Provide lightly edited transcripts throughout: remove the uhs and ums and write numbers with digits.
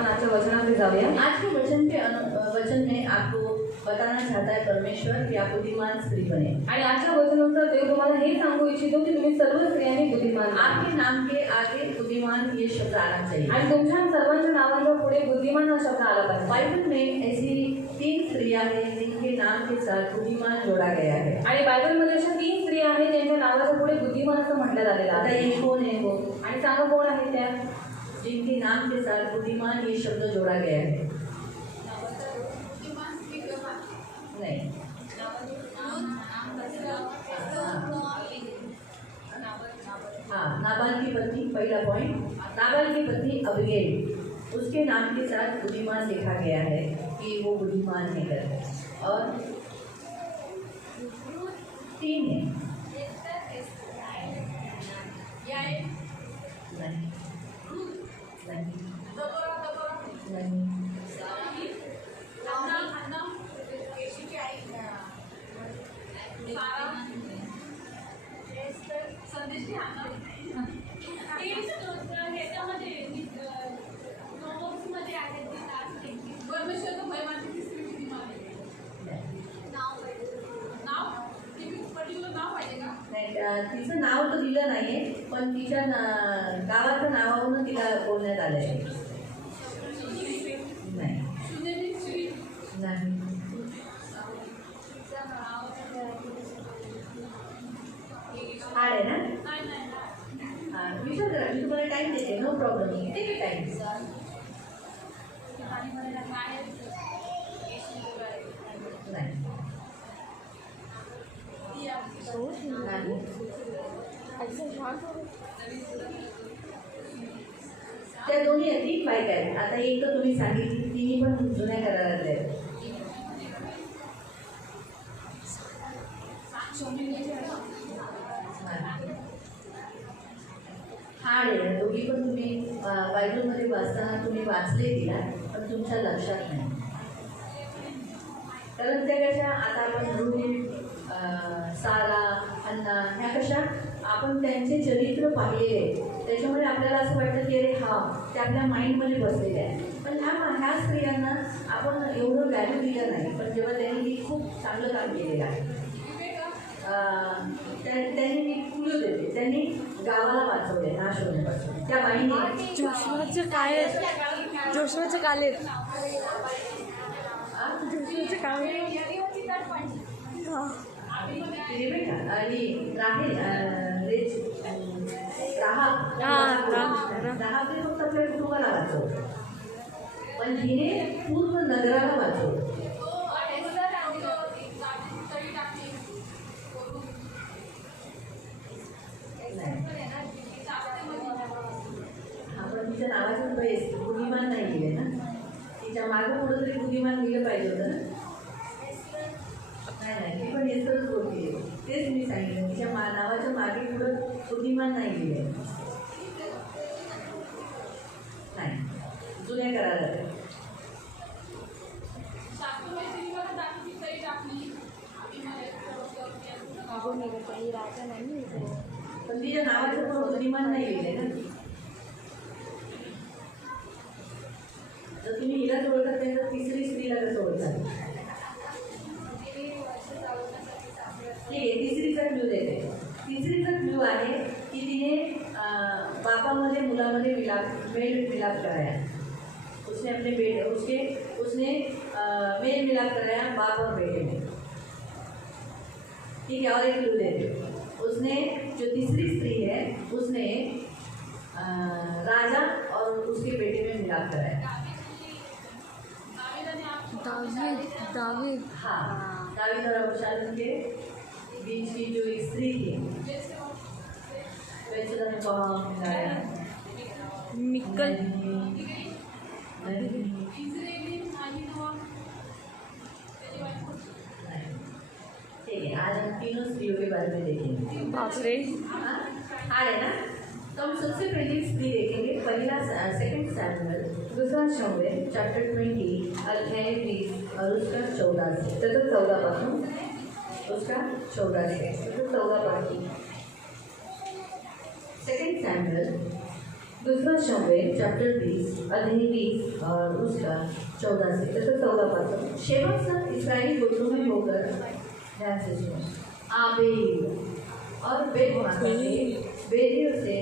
आपण आजच्या वचनाकडे जाऊया। आज के वचन में आपको बताना चाहता है परमेश्वर कि आप बुद्धिमान स्त्री बने। आणि आजच्या वचनानुसार देव तुम्हाला हे सांगू इच्छितो की तुम्ही सर्व स्त्रियांनी बुद्धिमान बना। आपके नाम के आगे बुद्धिमान ये शब्द आना चाहिए आणि तुमच्या सर्वांच्या नावांच्या पुढे बुद्धिमान हा शब्द आला पाहिजे। बाइबल में ऐसी 3 स्त्रियां हैं जिनके नाम के साथ बुद्धिमान जोड़ा गया है। आणि बायबलमध्ये अशा 3 स्त्रिया आहेत ज्यांच्या नावाच्या पुढे बुद्धिमान असं म्हटलं झालेलं आता आहे। ये कौन है वो? आणि सांगा कोण आहे त्या? जिनके नाम के साथ बुद्धिमान ये शब्द जोड़ा गया है। नहीं, हाँ, नाबाल की पत्नी, पहला पॉइंट, नाबाल की पत्नी अबीगैल, उसके नाम के साथ बुद्धिमान लिखा गया है कि वो बुद्धिमान है करके। और 3 है, नहीं, तिचं नाव तर दिलं नाहीये पण तिच्या गावाच्या नावावरून तिला बोलण्यात आलंय। नाही, नाही, हाड आहे ना? विचार करा, मी तुम्हाला टाइम देते, नो प्रॉब्लेम, किती टाइम? त्या दोन्ही 3 बायका आहेत। आता एक तर तुम्ही सांगितली, तिन्ही पण जुन्या करारातल्या आहेत। हाड आहे, दोघी पण तुम्ही बायबलमध्ये वाचताना तुम्ही वाचले तिला पण तुमच्या लक्षात नाही, कारण त्या कशा आता आपण रूथ, सारा, अन्ना ह्या कशा आपण त्यांचे चरित्र पाहिलेले आहे, त्याच्यामुळे आपल्याला असं वाटतं की अरे हा ते आपल्या माइंडमध्ये बसलेले आहे। पण ह्या स्त्रियांना आपण एवढं व्हॅल्यू दिलं नाही, पण जेव्हा त्यांनी खूप चांगलं काम केलेलं आहे। त्यांनी मी क्लू देते, त्यांनी गावाला वाचवले नाश होण्यापासून। त्या बाईने जोशुआचे काळे आणि राहाबने फक्त आपल्या कुटुंबाला वाचवलं, पण हिने पूर्ण नगराला वाचवलं। आपण तिच्या नावाचे पैसे बुद्धिमान नाही दिले ना, तिच्या मागं पुढं तरी बुद्धिमान दिलं पाहिजे होतं ना? नाही, ती पण हेच बोलते, तेच मी सांगितलं, तिच्या नावाच्या मागे पुढं बुद्धिमान नाही दिले। नाही, जुन्या करारात पण तिच्या नावाचं पण बुद्धिमान नाही दिले ना। जर तुम्ही हिलाच ओळखत नाही तर तिसरी स्त्रीला कसं ओळखाल? ठीक आहे, तिसरीचा क्लू देते। तिसरीचा क्लू आहे की तिने बापामध्ये मुलामध्ये मेल मिलाप कराया, उसने अपने बेटे उसने मेल मिलाप कराया बाप और बेटे में। ठीक है, और एक क्लू देते, उसने जो तीसरी स्त्री है उसने राजा और उसके बेटे में मिलाप कराया। दावीद हाँ, दावीद और अबशालोम के बीच की जो एक स्त्री थी वैसे ने कहा मिलाया मिकल ठीक है। आज हम तीनों स्त्रियों के बारे में देखेंगे। बाप रे, आ रहे ना? तो हम सबसे पहली स्त्री देखेंगे, पहला 2 सैमुएल दूसरा शमूएल चैप्टर 20 अध्याय 20 और उसका 14 से 14 पासून उसका 14 से 14 पासून। 2 सैमुएल दूसरा शमूएल चैप्टर 20 अध्याय 20 और उसका 14 से। तसं 14 पासून शेबा सब इस्राएली गोत्रों में होकर, ध्यान से सुनो, आबेल और बेदियों से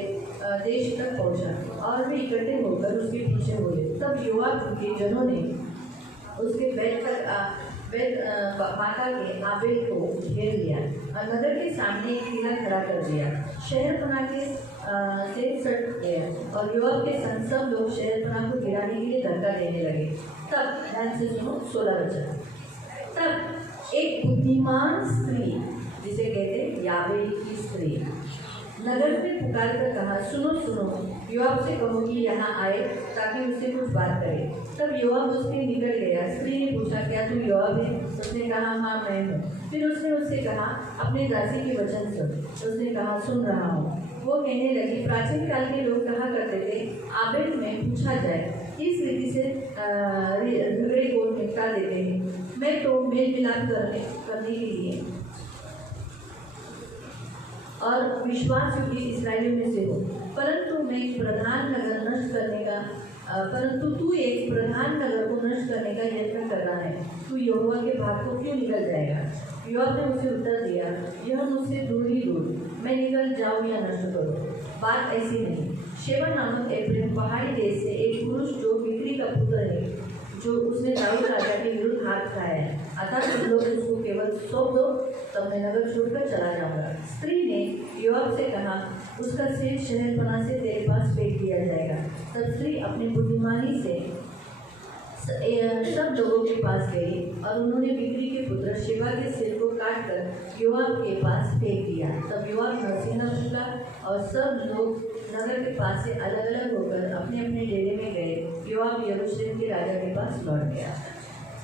देश तक पहुंचा और वे इकट्ठे होकर उसके पीछे हुए। तब योआब के जनों ने उसके बेत माका के आबेल को घेर लिया और नगर के सामने एक किला खड़ा कर दिया। शहर बना के से सट गया और योआब के संग सब लोग शहर बना को गिराने के लिए धक्का देने लगे। तब ध्यान से सुनो 16 वचन। तब एक बुद्धिमान स्त्री, जिसे कहते हैं याबेल की स्त्री, नगर में पुकार कर कहा, सुनो सुनो, योआब से कहो कि यहाँ आए ताकि उससे कुछ बात करे। तब योआब उसके निकट गया। स्त्री ने पूछा, क्या तू योआब है? उसने कहा, हाँ मैं हूँ। फिर उसने उससे कहा, अपने दासी के वचन सुन। उसने कहा, सुन रहा हूँ। वो कहने लगी, प्राचीन काल के लोग कहा करते थे, आबेल में पूछा जाए, इस रीति से झगड़े को निपटा देते हैं। मैं तो मेल मिलाप करने के लिए और विश्वास योग्य इसराइलियों में से हो, परंतु तू एक प्रधान नगर को नष्ट करने का यत्न कर रहा है। तू यहोवा के भाग को क्यों निकल जाएगा? योआब ने उसे उत्तर दिया, यह मुझसे दूर ही दूर, मैं निकल जाऊँ या नष्ट करूँ। बात ऐसी नहीं। शेबा नामक एफ्रेम पहाड़ी देश से एक पुरुष जो बिक्री का पुत्र है, जो उसने दाऊद राजा के विरुद्ध हाथ उठाया है, अतः तुम लोग उसको केवल सौंप दो, तब मैं नगर छोड़कर चला जाऊंगा। स्त्री ने योआब से कहा, उसका सिर शहरपनाह से तेरे पास फेंक दिया जाएगा। तब स्त्री अपनी बुद्धिमानी से सब लोगों के पास गई और उन्होंने बिक्री के पुत्र शेबा के सिर को काटकर योआब के पास फेंक दिया। तब योआब नरसिंगा फूका और सब लोग नगर के पास से अलग अलग होकर अपने अपने डेरे में गए। योआब यरूशलेम के राजा के पास लौट गया।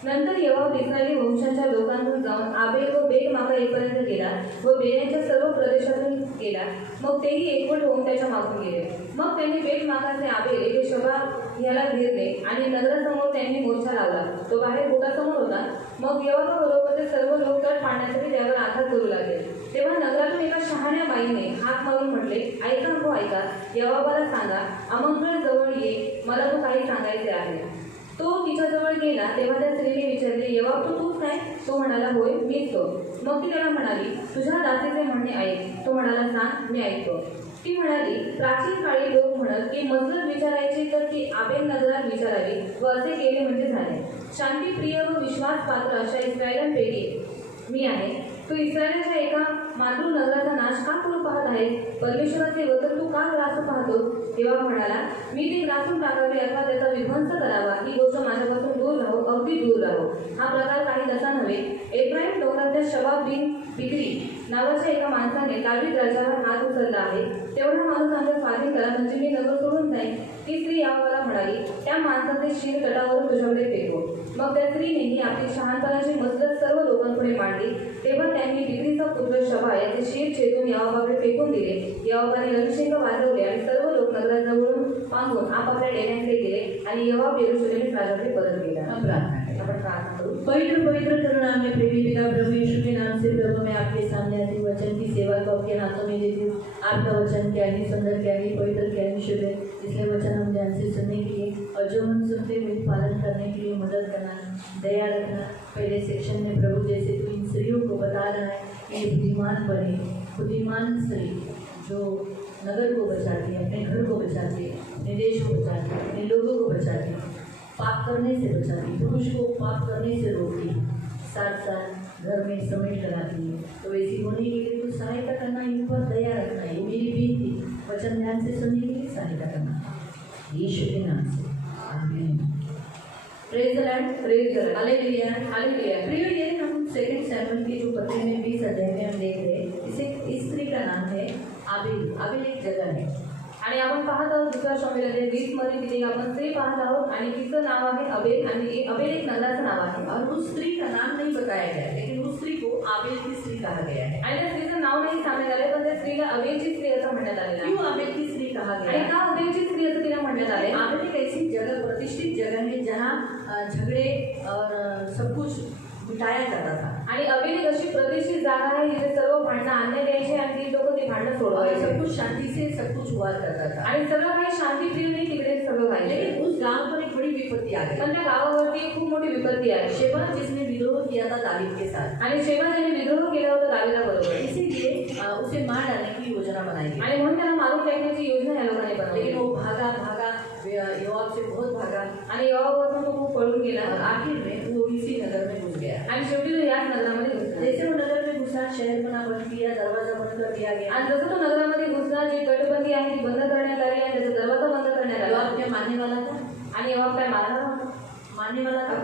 नंतर योआब इस्रायली वंशाच्या लोकांतून जाऊन आबेल व बेत माका येईपर्यंत गेला व बेण्याच्या सर्व प्रदेशातून गेला। मग तेही एकवट होऊन त्याच्या मागून गेले। मग त्यांनी बेत माकाचे आबेल येथे शोभा ह्याला घेरले आणि नगरासमोर त्यांनी मोर्चा लावला। तो बाहेर बोटासमोर होता। मग योआबाबरोबरचे सर्व लोक तट पाडण्यासाठी त्यावर आघात करू लागले। तेव्हा नगरातून एका शहाण्या बाईने हाक मारून म्हटले, ऐका हो ऐका, योआबाला सांगा, आमंत्रण जवळ ये, मला तो काही सांगायचे आहे। तो तिच्याजवळ गेला तेव्हा त्या स्त्रीने विचारले, योआब तूच काय? तो म्हणाला, होय मीच तो। मग ती त्याला म्हणाली, तुझ्या दासीचे म्हणणे ऐक। तो म्हणाला, सांग, मी ऐकतो। ती म्हणाली, प्राचीन काळी लोक म्हणत की मजल विचारायची तर ती आबेल नगरात विचारावी व असे केले म्हणजे झाले। शांतीप्रिय व विश्वासपात्र अशा इस्रायलांपैकी मी आहे। तू इस्रायलाच्या एका मातृ नगराचा नाश का करू पाहत आहे? परमेश्वराचे वचन तू का ग्रासू पाहतो? तेव्हा म्हणाला, मी ते ग्रासून टाकावे अथवा त्याचा विध्वंस करावा, ही गोष्ट माझ्यापासून दूर राहो, अगदी दूर राहो। हा प्रकार काही तसा नव्हे। एफ्राईम डोंगरातल्या शबाब बिन बिक्री नावाच्या एका माणसाने दावीद राजावर हात उचलला आहे। तेवढा माणूस आमच्या स्वाधीन करा, म्हणजे मी नगर सोडून जाईन। ती स्त्री यावाला म्हणाली, त्या माणसाचे शिर तटावरून तुझ्याकडे फेको। मग त्या स्त्रीनेही आपली शहाणपणाची मजलत सर्व लोकांपुढे मांडली। तेव्हा त्यांनी बिक्रीचा पुत्र शबा याचे शिर छेदून यावाबाकडे फेकून दिले। यावाबाने रणशिंग वाजवले आणि सर्व लोक नगराजवळून पांगून आपापल्या डेऱ्यांकडे गेले आणि योआब यरूशलेम राजाकडे परत गेला। हम प्रार्थना करू। पवित्र पवित्र करुणा में प्रेमी पिता प्रभु यीशु के नाम से प्रभु मैं आपके सामने आती हूँ। वचन की सेवा को आपके हाथों में देती हूँ। आपका वचन क्या ही सुंदर, क्या ही पवित्र, क्या ही शुभ है। इसलिए वचन हम ध्यान से सुनने के लिए और जो हम सुनते हुए पालन करने के लिए मदद करना, दया रखना। पहले सेक्शन में प्रभु जैसे तू इन स्त्रियों को बता रहा है कि बुद्धिमान बने, बुद्धिमान स्त्री जो नगर को बचाती है, अपने घर को बचाती है, अपने देश को बचाती है, अपने लोगों को बचाती है, पाप करने से बचाती, पुरुष को पाप करने से रोकती, साथ साथ घर में समेट कराती है। तो वैसी होने के लिए तो सहायता करना, इन पर दया रखना, ये मेरी बेनती। वचन ध्यान से सुनने के लिए सहायता करना, यीशु के नाम से, आमीन। Praise the Lord, praise the Lord, hallelujah, hallelujah. प्रियो, ये हम सेकंड सैमुएल के जो पत्री में 20 अध्याय में हम देख रहे हैं, इस स्त्री का नाम है आबेल। आबेल एक जगह है आणि आपण पाहत आहोत दुसऱ्या शमूएल अध्याय 20 मध्ये तिथे आपण स्त्री पाहत आहोत आणि तिचं नाव आहे अबेल आणि अबेल एक नगराचं नाव आहे। और उस स्त्री का नाम नहीं बताया गया, लेकिन उस स्त्री को आबेल की स्त्री कहा गया है। आणि त्या स्त्रीचं नाव नाही सांगण्यात आले, पण त्या स्त्रीला अबेलची स्त्री असं म्हणण्यात आलेलं आहे। क्यों आबेल की स्त्री कहा आणि गया? का अबेलची स्त्री असं तिला म्हणण्यात आले? आबेल एक ऐसी जगह, प्रतिष्ठित जगह है जहाँ झगड़े और सब कुछ मिटाया जाता था। आणि अबेल एक अशी प्रतिष्ठित जागा आहे जिथे सर्व भांडणं आणण्यात यायची आणि ती लोक ते भांडणं और सोडवायचे सब कुछ शांति से सब कुछ हुआ करता था। आणि सगळं काही शांतीप्रियने तिकडे सगळं व्हायचे लेकिन उस गांव पर एक बड़ी विपत्ति आ गई। पण त्या गावावरती एक खूप मोठी विपत्ती आहे शेबा जिसने विद्रोह किया था दावीद के साथ, आणि शेबा ज्याने विद्रोह केला होता दाविदाबरोबर इसीलिए उसे मार डालने की योजना बनाई गई। आणि म्हणून त्याला मारून टाकण्याची योजना या लोकांनी बनवली लेकिन वो भागा भागा, योआब से बहुत भागा आणि योआबवरून तो खूप पळून गेला और आखिर में वो इसी नगर में घुस गया। आणि शेवटी तो याच नगरामध्ये घुसला जैसे वो नगर में घुसा, शहर बना बंद किया, दरवाजा बंद कर दिया गया। आणि जसं तो नगरामध्ये घुसला जी तटबंदी आहे ती बंद करण्यात आली आणि त्याचा दरवाजा बंद करण्यात आला योआब क्या मानने वाला था? आणि योआब काय मारणार होता मानने वाला था?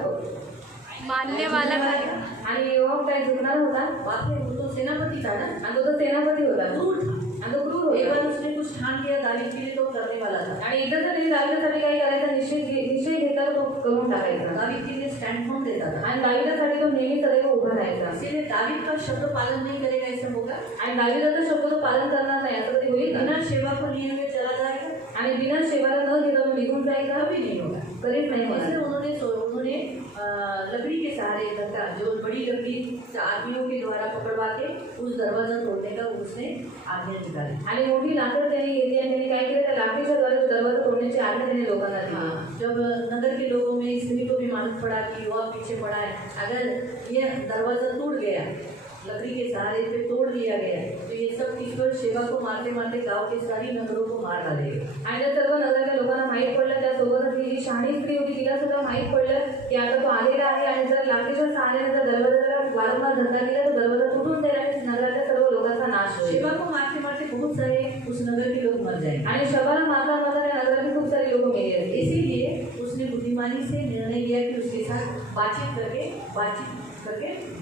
मानने वाला काय? आणि योआब काय झुकणार होता बाप रे, वो तो सेनापति था ना, आणि तो सेनापती होता क्रूर था। आणि तो क्रूर एक होता बार उसने कुछ ठान लिया दावीद के लिए तो करने वाला था। आणि एकदा जर त्यांनी दाविदासाठी काही करायचा निश्चय घेतला तर तो करून टाकायचा दावीद के लिए स्टैंड कौन देता था? आणि दाविदासाठी तो नेहमी सदैव उभा राहायचा इसीलिए दावीद का शब्द पालन नहीं करेगा ऐसा होगा? आणि दाविदाचा शब्द तो पालन करणार नाही असं कधी होईल का बिना सेवा को लिए हुए चला जाएगा? आणि बिना सेवाला न घेता तो निघून जाईल का कभी नहीं होगा। कधीच नाही इसलिए होणार उन्होंने लकड़ी के सहारे धक्का, जो बड़ी लकड़ी आदमियों के द्वारा पकड़वा के उस दरवाजा तोड़ने का उसने आज्ञा निकाली। आणि मोठी लाकड त्यांनी घेतली आणि त्यांनी काय केलं त्या लाकडीच्या द्वारे तो दरवाजा तोडण्याची आज्ञा त्यांनी लोकांना दिली हाँ, जब नगर के लोगों में स्त्री को भी मालूम पड़ा कि युवा पीछे पड़ा है, अगर ये दरवाजा टूट गया, लकड़ी के सहारे पे तोड़ दिया गया, तो ये सब ईश्वर सेवा को मारते मारते गांव के सारी नगरों को मार डालेगा। आणि त्या सर्व नगराच्या लोकांना माहीत पडलं त्यासोबतच ही जी शहाणी स्त्री होती तिला सुद्धा माहीत पडलं की आता तो आलेला आहे आणि जर लाकडीच्या सहाय्याने जर दरवाजाला वारंवार धक्का दिला तर दरवाजा तुटून जाईल आणि नगराच्या सर्व लोकांचा नाश होईल सेवा को मारते मारते बहुत सारे उस नगर के लोग मर जाएंगे। आणि शबाला मारता मारता त्या नगरातील खूप सारे लोक मेले असतील इसीलिए उसने बुद्धिमानी से निर्णय लिया कि उसके साथ बातचीत करके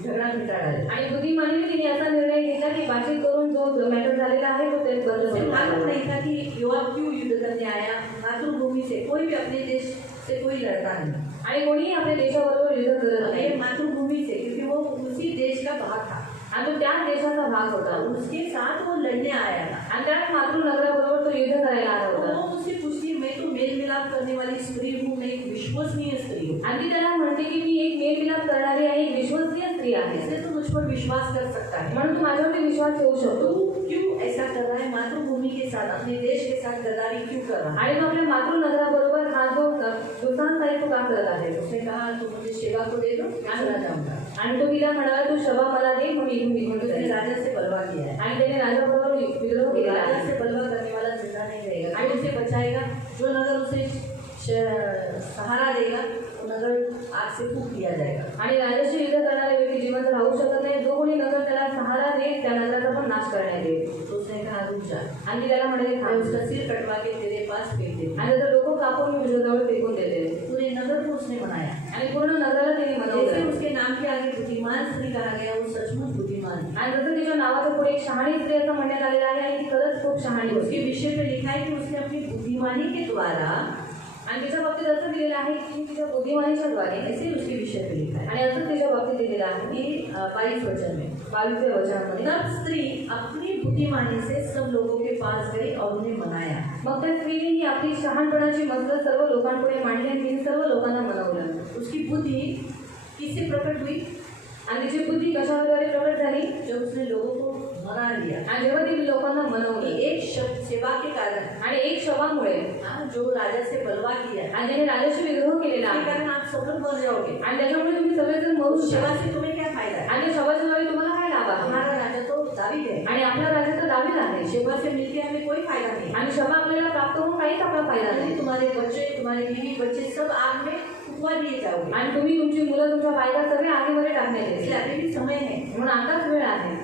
झगड़ा मिटा डाले। आणि बुद्धिमानीने तिने असा निर्णय घेतला की बातचीत करून जो मॅटर झालेला आहे तो ते बंद उसे करून मालूम टाकावा. नहीं था कि योआब क्यों युद्ध करने आया। मातृभूमि से कोई भी अपने देश से कोई लड़ता नहीं, आणि कोणीही आपल्या देशाबरोबर युद्ध करत ये नाही मातृभूमि से, क्योंकि वो उसी देश का भाग था आणि तो त्याच देशाचा भाग होता और उसके साथ वो लड़ने आया था। आणि त्याच मातृनगराबरोबर तो युद्ध करायला आला तो होता वो मुझसे पूछती, मैं तो मेल मिलाप करने वाली स्त्री हूँ, मैं एक विश्वसनीय स्त्री हूँ, आणि ती त्याला म्हणते की मी एक मेलमिलाप करणारी आणि एक विश्वसनीय स्त्री आहे इसलिए तो मुझ पर विश्वास कर सकता है। म्हणून तू माझ्यावरती विश्वास ठेवू शकतो तू क्यों ऐसा कर रहा है? मातृभूमि के साथ, अपने देश के साथ गद्दारी क्यों कर रहा है? आणि तो आपल्या मातृनगराबरोबर हा जो दुसरा तो का करत आहे उसने कहा, तो मुझे सेवा को दे दो, मैं चला जाऊंगा। आणि तो तिला म्हणाला तू शबा मला दे मग इथून निघून उसने जाईल. राजा से बलवा किया है। आणि त्याने राजाबरोबर विद्रोह केला राजा आहे से बलवा करने वाला जिंदा नहीं रहेगा, और उसे बचाएगा। जो नगर उसे सहारा देगा वो नगर आग से फूंक दिया जाएगा। आणि राजाशी युद्ध करणारे व्यक्ती जिवंत राहू शकत नाही. जो कोणी नगर त्याला सहारा देईल त्या नगराचा पण नाश करण्यात येईल. तो उसने कहा, रुक जा, आणि ती त्याला म्हणाली मैं थांब. उसका सिर कटवा के तेरे पास फेंक देती हूँ। आणि त्याचं डोकं कापून मी तुझ्याजवळ फेकून देते. पूरे नगर को उसने बनाया। आणि पूर्ण नगराला तिने जैसे मनवलं. उसके नाम के आगे बुद्धिमान स्त्री कहा गया, वो सचमुच बुद्धिमान थी। आणि जसं तिच्या नावाच्या पुढे एक शहाणी स्त्री असं म्हणण्यात आलेलं आहे आणि ती खरंच खूप शहाणी उसके होती. विषय पे लिखा है कि उसने अपनी बुद्धिमानी के द्वारा, आणि तिच्या बाबतीत असं दिलेलं आहे की तिच्या बुद्धिमानीच्या द्वारे ऐसे उसके विषय पे लिखा है। आणि असं तिच्या बाबतीत दिलेलं आहे ये 22 वचन में, 22व्या वचनामध्ये. तब स्त्री अपनी बुद्धिमानी से सब लोगों के पास गई और उन्हें मनाया। मग त्या स्त्रीने ही आपली शहाणपणाची मसलत सर्व लोकांपुढे मांडली आणि तिने सर्व लोकांना मनवलं. उसकी बुद्धि किससे प्रकट हुई? आणि तिची बुद्धी कशाद्वारे प्रकट झाली? जब उसने लोगों को मना लिया। आणि जेव्हा तिने लोकांना कि मनवलं एक शब्द सेवा के कारण, आणि एक शवामुळे जो राजा से बलवा किया, आणि त्याने राजाशी विद्रोह केलेला इसके आहे कारण आप सब लोग मर जाओगे। आणि त्याच्यामुळे तुम्ही सगळेजण मरू उस सेवा शकता. से तुम्हें क्या फायदा है? आणि त्या शवाच्या द्वारे तुम्हाला काय लाभ आहे? हमारा राजा तो दावीद है, आणि आपला राजा तर दावीद आहे. सेवा से मिलके हमें कोई फायदा नहीं। आणि शवा आपल्याला प्राप्त होऊन काहीच आपला फायदा नाही. तुम्हारे बच्चे, तुम्हारे बीवी बच्चे सब आग में फुकवा दिए जाओगे। आणि तुम्ही तुमची मुलं तुमच्या बायका सगळे आगीमध्ये टाकण्यात इसलिए येतील. अभी भी समय है, म्हणून आताच वेळ आहे.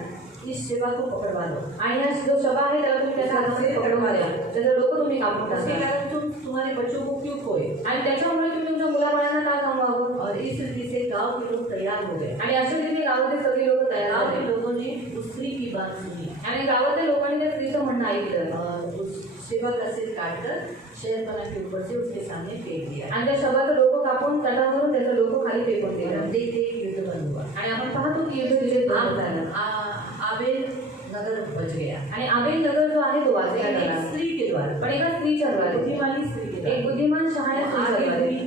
इस सेवा को पकड़वा लो। आणि हा जो शवा आहे त्याला तुम्ही त्याच्या हातामध्ये पकडवा द्या. त्याचं डोकं तुम्ही कापून उसके टाका. कारण तुम तुम्हारे बच्चों को क्यों खोए? आणि त्याच्यामुळे तुम्ही तुमच्या मुलाबाळांना का गमावं? और इस रीति से गांव के लोग तैयार हो गए। आणि अशा रीतीने गावातील सगळे लोक तयार गांव झाले के लोगों ने उस स्त्री की बात सुनी आणि गावातील लोकांनी त्या स्त्रीचं म्हणणं ऐकलं और उस सेवा का सिर काटकर शहरपना के ऊपर से उसके सामने फेंक दिया। आणि त्या शवाचं डोकं कापून तटावरून त्याचं डोकं खाली फेकून और दिलं. हम देखते हैं कि युद्ध बंद हुआ। आणि आपण पाहतो की युद्ध तिथे बंद झालं आबेल नगर बच गया, आणि आबेल नगर जो आहे तो वाचला लेकिन गेला. एक स्त्री के द्वारा, पण एका स्त्रीच्या द्वारे, बुद्धिमानी स्त्री के एक द्वारा बुद्धिमान शहाण्या स्त्रीच्या आगे द्वारे हुई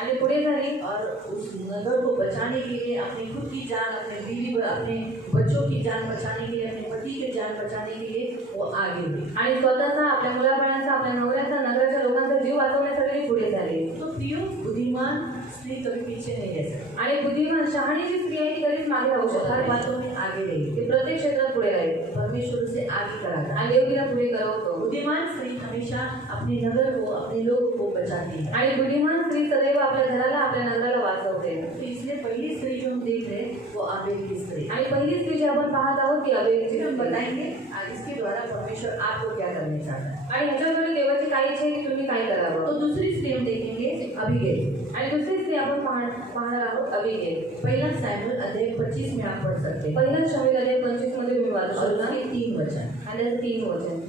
आणि पुढे झाली. और उस नगर को बचाने के लिए अपनी खुद की जान, अपने बीवी, अपने बच्चों की जान बचाने के लिए, अपने पति की जान बचाने के लिए वो आगे हुई। आणि स्वतःचा, आपल्या मुलाबाळांचा, आपल्या नवऱ्याचा, नगराच्या लोकांचा जीव वाचवण्यासाठी ती पुढे झाली. तो प्रियो, बुद्धिमान स्त्री कभी पीछे नहीं रह सकती, आणि बुद्धिमान शहाणी जी स्त्री आहे ती कधीच मागे राहू वो शकत हर नाही. बातों में आगे रही, ती प्रत्येक क्षेत्रात पुढे राहील परमेश्वर उसे आगे कराता है। आणि देव तिला पुढे करवतो. बुद्धिमान स्त्री हमेशा अपने नगर को, अपने लोगों को बचाती है। आणि बुद्धिमान स्त्री सदैव आपल्या घराला, आपल्या नगराला वाचवते. तो इसलिए पहली स्त्री जो हम देख रहे हैं वो आबेल की स्त्री। आणि पहिली स्त्री जी आपण पाहत आहोत ती अबेलची फिर हम स्त्री. बताएंगे आज इसके द्वारा परमेश्वर आपको क्या करने चाहता है। आणि ह्याच्याद्वारे देवाची काय इच्छा आहे की तुम्ही काय तो करावं. दूसरी स्त्री हम देखेंगे अबीगैल। आणि दुसरी स्त्री आपण पाहणार आहोत अबीगैल. पहला सैमुएल अध्याय 25 में आप पढ़ सकते हैं पहिला शमूएल अध्याय 25 मध्ये तुम्ही वाचू और शकता. उसके 3 वचन। आणि त्याचे 3 वचन.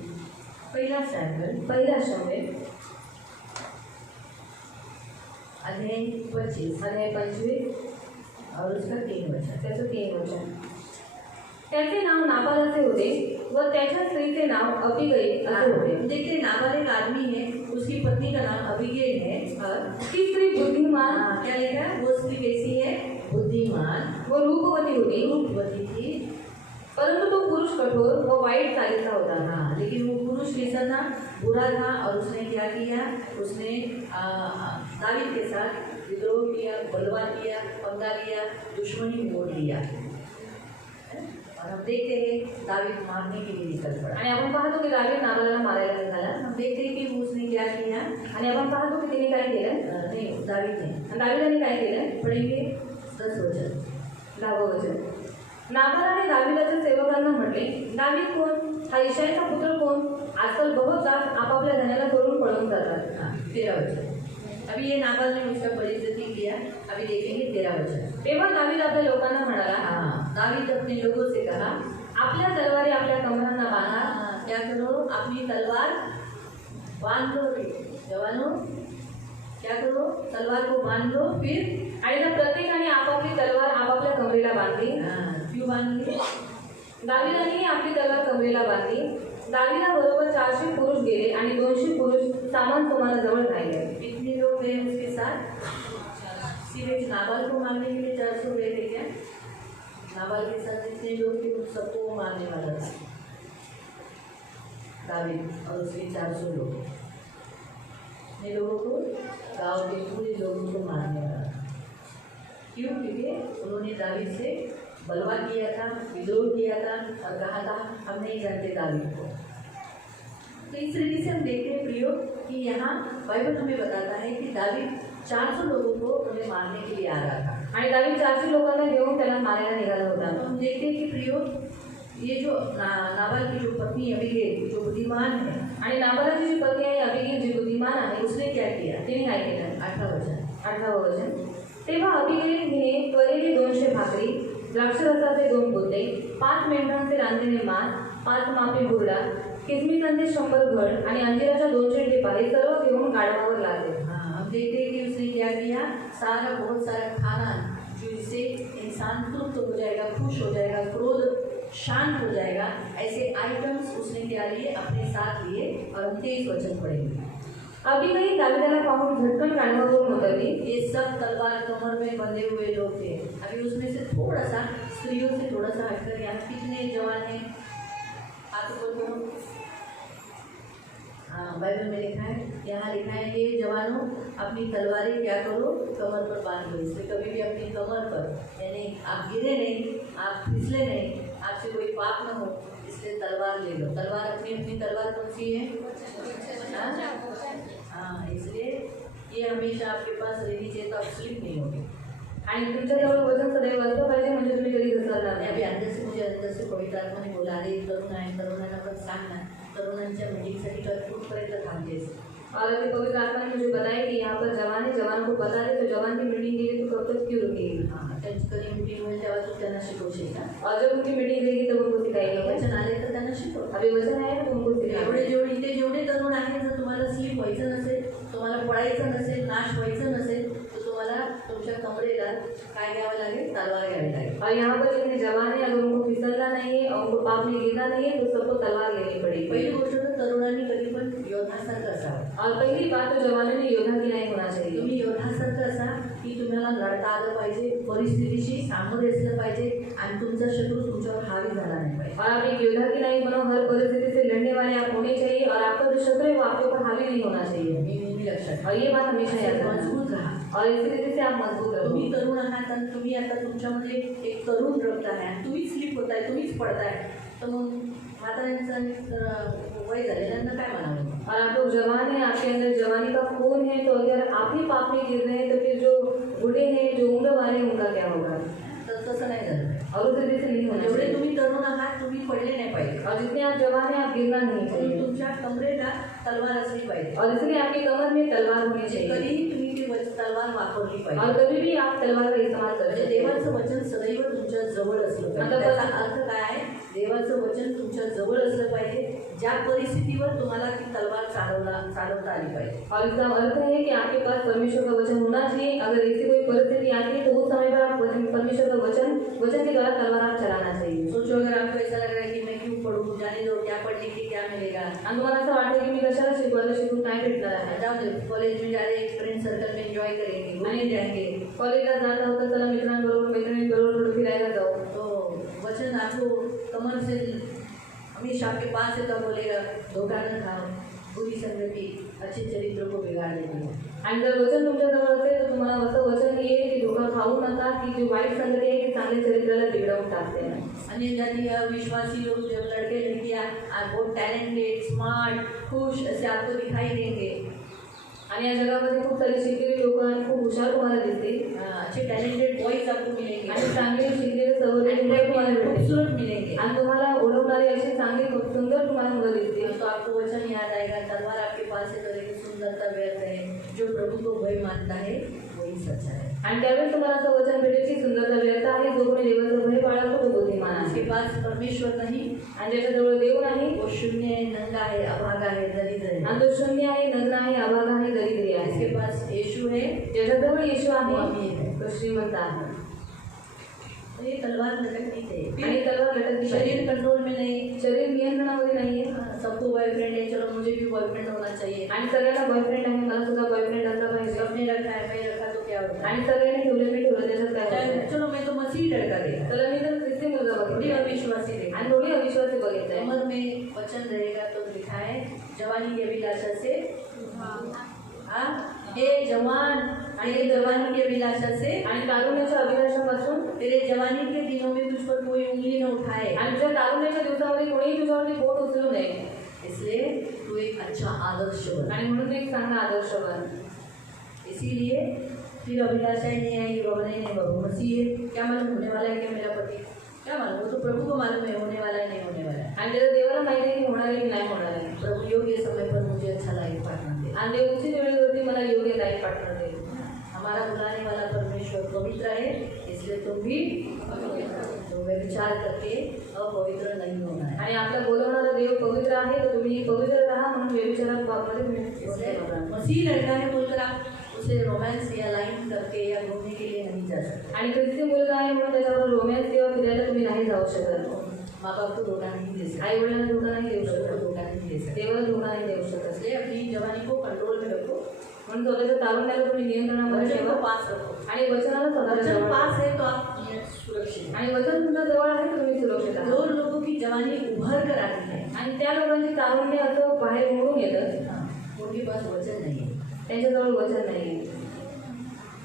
पहला सैमुएल पहिला शमूएल अध्याय 25 अध्याय 25 और उसका 3 वचन। त्याचं 3 वचन. त्याचे नाव नाबाल असे होते व त्याच्या स्त्रीचे नाव अबीगैल असे होते. देखिए नाबाल एक आदमी है, उसकी पत्नी का नाम अबीगैल है। और ती स्त्री बुद्धिमान क्या लिखा है? वो स्त्री कैसी है? बुद्धिमान, व रूपवती होती, रूपवती थी। परंतु तो पुरुष कठोर व वाईट चालीचा होता. हाँ, लेकिन वो पुरुष कैसा था? बुरा था। और उसने क्या किया? उसने दावीद के साथ विद्रोह किया, बलवा किया, पंगा लिया, दुश्मनी मोड़ लिया। और हम देखते हैं दावीद मारने के लिए निकल पड़ा। आणि आपण पाहतो की दावीद नाबालाला मारायला निघाला. हम देखते हैं कि उसने क्या किया। आणि आपण पाहतो की तिने काय केलं. नहीं, दावीद ने आणि दावीदाने काय केलं. पढ़ेंगे 10 वचन। 10 वचन. नाबालाने दावीदाच्या सेवकांना म्हटले, दावीद कोण? हा इशाईचा पुत्र कोण? आजकाल बहुत दास आपापल्या धन्याला करून पळून जातात. हाँ, 13 वचन। अभी ये नाबाल ने उसका परिस्थिति किया। अभी देखेंगे 13 वचन। तेव्हा दावीद आपल्या लोकांना म्हणाला, हाँ, दावीद अपने लोगों से कहा, आपल्या तलवारी आपल्या कमरांना बांधा. हाँ, क्या करो? अपनी तलवार बांध लो रे जवानों। क्या करो? तलवार को बांध लो। फिर आणि त्या प्रत्येकाने आपापली तलवार आपापल्या कमरेला बांधली. क्यों बांधली? दावीदाने आपली तलवार कमरेला बांधली. दावीदाबरोबर 400 पुरुष गेले आणि 200 पुरुष सामान जवळ राहिले. कितने लोग गए उसके साथ? सिर्फ नाबाल को मारने के लिए 400 गए थे क्या? नाबाल के साथ जितने लोग थे उन सबको वो मारने वाला था दावीद और उसके 400 लोग। इतने लोगों को, गांव के पूरे लोगों को मारने वाला था। क्यों? क्योंकि उन्होंने दावीद से बलवा किया था, विद्रोह किया था और कहा था हम नहीं जानते दावीद को। तो इस तरीके से हम देखते हैं प्रियो कि यहाँ बाइबल हमें बताता है कि दावीद 400 लोगों को उन्हें मारने के लिए आ रहा था। आणि दावीद 400 लोकांना घेऊन त्याला मारायला निघाला होता. तो हम देखते हैं कि प्रियो ये जो नाबाल की जो पत्नी अबीगैल जो बुद्धिमान है, आणि नाबालाची जी पत्नी आहे अबीगैल जी बुद्धिमान आहे उसने क्या किया? तिने काय केलं. 18 वचन। 18 वचन. तेव्हा अबीगैल हिने त्वरेने 200 भाकरी, द्राक्षरसाचे 2 पोते, 5 मेंढरांचे रांधलेले मांस, 5 मापे हुरडा, किसमिसांचे 100 घड आणि अंजिराच्या 200 टिपा हे सर्व घेऊन गाढवावर लादले. हाँ, हम देखते हैं कि उसने क्या किया? सारा बहुत सारा खाना जिससे इंसान तृप्त हो जाएगा, खुश हो जाएगा, क्रोध शांत हो जाएगा, ऐसे आइटम्स उसने क्या लिए? अपने साथ लिए। और हम 23 वचन पढ़ेंगे। अबीगैल दावीदाला पाहून झटकन गाढवावरून उतरली. ये सब तलवार कमर में बंधे हुए लोग थे। अभी उसमें से थोड़ा सा स्त्रियों से थोड़ा सा हटकर यहाँ कितने जवान हैं? हाथ ऊपर करो। हाँ, बाइबल में लिखा है, यहाँ लिखा है ये जवानों अपनी तलवारें क्या करो? कमर पर बांध लो। इसलिए कभी भी अपनी कमर पर, यानी आप गिरे नहीं, आप फिसले नहीं, आपसे कोई पाप न हो, इसलिए तलवार ले लो। तलवार अपनी अपनी तलवार कौन सी है? हाँ, इसलिए ये हमेशा आपके पास रहनी चाहिए तो आप स्लिप नहीं होगी। आणि तुमच्याजवळ वजन सदैव असलं पाहिजे म्हणजे तुम्ही कधी घसरणार अभी नाही. अंदर से मुझे अंदर से पवित्र आत्मा ने बोला, अरे तरुण आहे, तरुणांना पण सांग ना, तरुणांच्या मीटिंगसाठी तर कुठपर्यंत थांबतेस? और अभी पवित्र आत्मा ने मुझे बताया कि यहाँ पर जवान है, जवान को बता रहे तो जवान की मीटिंग के लिए तो कब तक क्यों रुकेगी. हाँ, त्यांची कधी मीटिंग होईल तेव्हा तू त्यांना शिकवशील का? और जब उनकी मीटिंग रहेगी तब उनको सिखाएंगे. वचन आले तर त्यांना शिकव। अभी वचन आहे तो उनको सिखाएंगे. इथे जेवढे तरुण आहेत, जर तुम्हाला स्लीप व्हायचं नसेल, तुम्हाला पडायचं नसेल, नाश व्हायचं नसेल, तर तुम्हाला तुमच्या कमरेला काय घ्यावं लागेल? तलवार घ्यावी लागेल। और यहाँ पर जितने जवान है अगर उनको फिसलना नहीं है और उनको पाप में गिरना नहीं है तो सबको तलवार लेनी पड़ेगी। पहिली गोष्ट तर तरुणांनी कधी पण योद्धासारखं असावं। और पहली बात तो जवानों ने योद्धा की नहीं होना चाहिए। तुम्ही योद्धासारखं असा की तुम्हाला वाढता आलं पाहिजे, परिस्थितीशी सामोरे असलं पाहिजे आणि तुमचा शत्रू तुमच्यावर हावी झाला नाही पाहिजे. और आप एक योद्धा की नहीं बनो, हर परिस्थिति से लड़ने वाले आप होने चाहिए और आपका जो शत्रु है वो आपके ऊपर हावी नहीं होना चाहिए. मी नेहमी लक्षात और ये बात हमेशा याद रखना. मजबूत राहा. और इसी रीति से आप मजबूत रहो. तुम्ही तरुण आहात आणि तुम्ही आता तुमच्यामध्ये एक तरुण रक्त आहे आणि तुम्हीच स्लिप होताय, तुम्हीच पडताय, तर मग म्हाताऱ्यांचं वय झालेल्यांना काय म्हणावं. और आप लोग जवान हैं, आपके अंदर जवानी का खून है, तो अगर आप ही पाप में गिर रहे हैं तो फिर जो बूढ़े हैं, जो उम्र वाले हैं, उनका क्या होगा. तर तसं नाही झालं. और उस रीति से नहीं होना जेवढे चाहिए. तुम्ही तरुण आहात तुम्ही पडले नाही पाहिजे. और जितने आप जवान हैं आप गिरना नहीं म्हणून चाहिए. तुमच्या कमरेला तलवार असली पाहिजे. और इसलिए आपकी कमर में तलवार होनी चाहिए. कधीही तुम्ही ती तलवार वापरली और पाहिजे. कभी भी आप तलवार का इस्तेमाल कर म्हणजे सकते हैं. देवाचं वचन सदैव तुमच्या जवळ असलं पाहिजे. आता त्याचा अर्थ काय आहे? देवाचं वचन तुमच्या जवळ असलं पाहिजे. ज्या परिस्थितीवर तुम्हाला ती तलवार चालवता आली पाहिजे. और इसका अर्थ है कि आपके पास परमेश्वर का वचन होना चाहिए. अगर ऐसी कोई परिस्थिति आती है तो उस समय पर आप परमेश्वर का वचन के द्वारा तलवार आप चलाना चाहिए. सोचो अगर आपको ऐसा लग रहा है कि मैं क्यों पढ़ूं, जाने दो, क्या पढ़ने की क्या मिलेगा. आणि तुम्हाला असं वाटतं की मी कशाला शिकवायला शिकून काय भेटणार आहे. जाओ कॉलेज में जा रहे एक फ्रेंड सर्कल में एंजॉय करेंगे, घूमने जाएंगे. कॉलेजला जात आहोत तर चला मित्रांबरोबर मैत्रिणींबरोबर थोडं फिरायला जाऊ. तो वचन आपको कमर से हमेशा आपके पास है तो बोलेगा धोखा न खाओ, बुरी संगति अच्छे चरित्र को बिगाड़ देती है. आणि जर वचन तुमच्याजवळ असेल तर तुम्हाला असं वचन येईल की धोका खाऊ नका, की जी वाईट संगती आहे ती चांगल्या चरित्राला बिघडवून टाकते. अन्य जाति विश्वासी लोग जब लड़के लड़कियाँ बहुत टैलेंटेड, स्मार्ट, खुश ऐसे आपको दिखाई देंगे. आणि या जगामध्ये खूप सारे शिकलेले लोक आणि खूप हुशार तुम्हाला दिसतील. अच्छे टैलेंटेड बॉयज आपको मिलेंगे आणि चांगले शिकलेले सवरलेले मुलं तुम्हाला भेटतील. खूबसूरत मिलेंगे. आणि तुम्हाला ओढवणारे असे चांगले खूप सुंदर तुम्हाला मुलं दिसतील. तो आपको वचन याद आएगा, तलवार आपके पास है तो लेकिन सुंदरता व्यर्थ है, जो प्रभु को भय मानता है वही सच्चा है. आणि त्यावेळेस तुम्हाला असं वचन भेटेल की सुंदरता व्यर्थ आहे, जो कोणी देवाचं भय बाळगतो तो बुद्धिमान उसके आहे. पास परमेश्वर नहीं, आणि ज्याच्याजवळ देव नाही, वो शून्य है, नंगा है, अभागा है, दरिद्र है. आणि तो शून्य आहे, नग्न आहे, अभागा आहे, दरिद्री आहे. इसके पास यीशु है, ज्याच्याजवळ येशू वो आहे अमीर है. तो श्रीमंत आहे. तो ये तलवार लटकनी चाहिए. आणि तलवार लटकली शरीर पाहिजे. कंट्रोल में नहीं. शरीर नियंत्रणामध्ये नाहीये. सबको बॉयफ्रेंड है, चलो मुझे भी बॉयफ्रेंड होना चाहिए. आणि सगळ्यांना बॉयफ्रेंड आहे, मला सुद्धा बॉयफ्रेंड असला पाहिजे. सबने रखा है, मैं रखा तो क्या होता है. आणि सगळ्यांनी ठेवलं मी ठेवलं त्याच्यात काय होतं. चलो मैं तो मसीह लड़का देखा, चला मी तर ख्रिस्ती मुलगा थोड़ी बघितला अविश्वासी देखा. आणि थोडी अविश्वासी बघितलंय. कमर में वचन रहेगा तो लिखा है जवानी की अभिलाषा से. हे जवान आणि ये जवानी की अभिलाषा से आणि तारुण्याच्या अभिलाषापासून तेरे जवानी के दिनों में तुझ पर कोई उंगली न उठाए. आणि तुझ्या तारुण्याच्या दिवसामध्ये कोणीही तुझ्यावरती बोट उचलू नये. इसलिए तू एक अच्छा आदर्श बन. आणि म्हणून एक चांगला आदर्श बन. इसीलिए फिर अभिलाषाएं नहीं आएगी, बाबा नहीं बाबू मसीह है, क्या मालूम होने वाला है क्या मेरा पति, क्या मालूम, वो तो प्रभु को मालूम है होने वाला है नहीं होने वाला है. आणि त्याला देवाला माहिती आहे की होणार आहे की नाही होणार आहे. प्रभु योग्य समय पर मुझे अच्छा लाइफ पार्टनर दे. आणि देव उचित वेळेवरती मला योग्य लाईफ पार्टनर देईल. हमारा बुलाने वाला परमेश्वर पवित्र है, इसलिए तुम भी तो विचार करके अपवित्र नहीं होना है. आणि आपला बोलवणारा देव पवित्र आहे तर तुम्ही पवित्र राहा, म्हणून व्यभिचारात बाबमध्ये तुम्ही इसलिए मसीह लड़का है बोलकर आप उसे रोमांस या लाइन करके या घूमने के लिए नहीं जा सकते. आणि ख्रिस्ती मुलगा आहे म्हणून त्याच्यावर रोमॅन्स किंवा फिरायला तुम्ही नाही जाऊ शकत. माँ बाप को धोखा नहीं दे सकते, आई वडिलांना धोका नाही देऊ प्रभु को शकत, धोखा नहीं दे सकते. देवाला धोका नाही देऊ शकत. इसलिए अपनी जवानी को कंट्रोल में रखो, म्हणून स्वतःच्या तारुण्याला तुम्ही नियंत्रणामध्ये वचन ठेवा को पास रखो. आणि वचनाला स्वतःच्या वचन जवळ पास है तो आप सुरक्षित हैं. आणि वचन तुमच्या जवळ आहे तर तुम्ही सुरक्षित आहात. जो लोगों की जवानी उभर कर आती है, आणि त्या लोकांची तारुण्य असं बाहेर मोडून येतं, उनके पास वचन नहीं है, त्यांच्याजवळ वचन नाही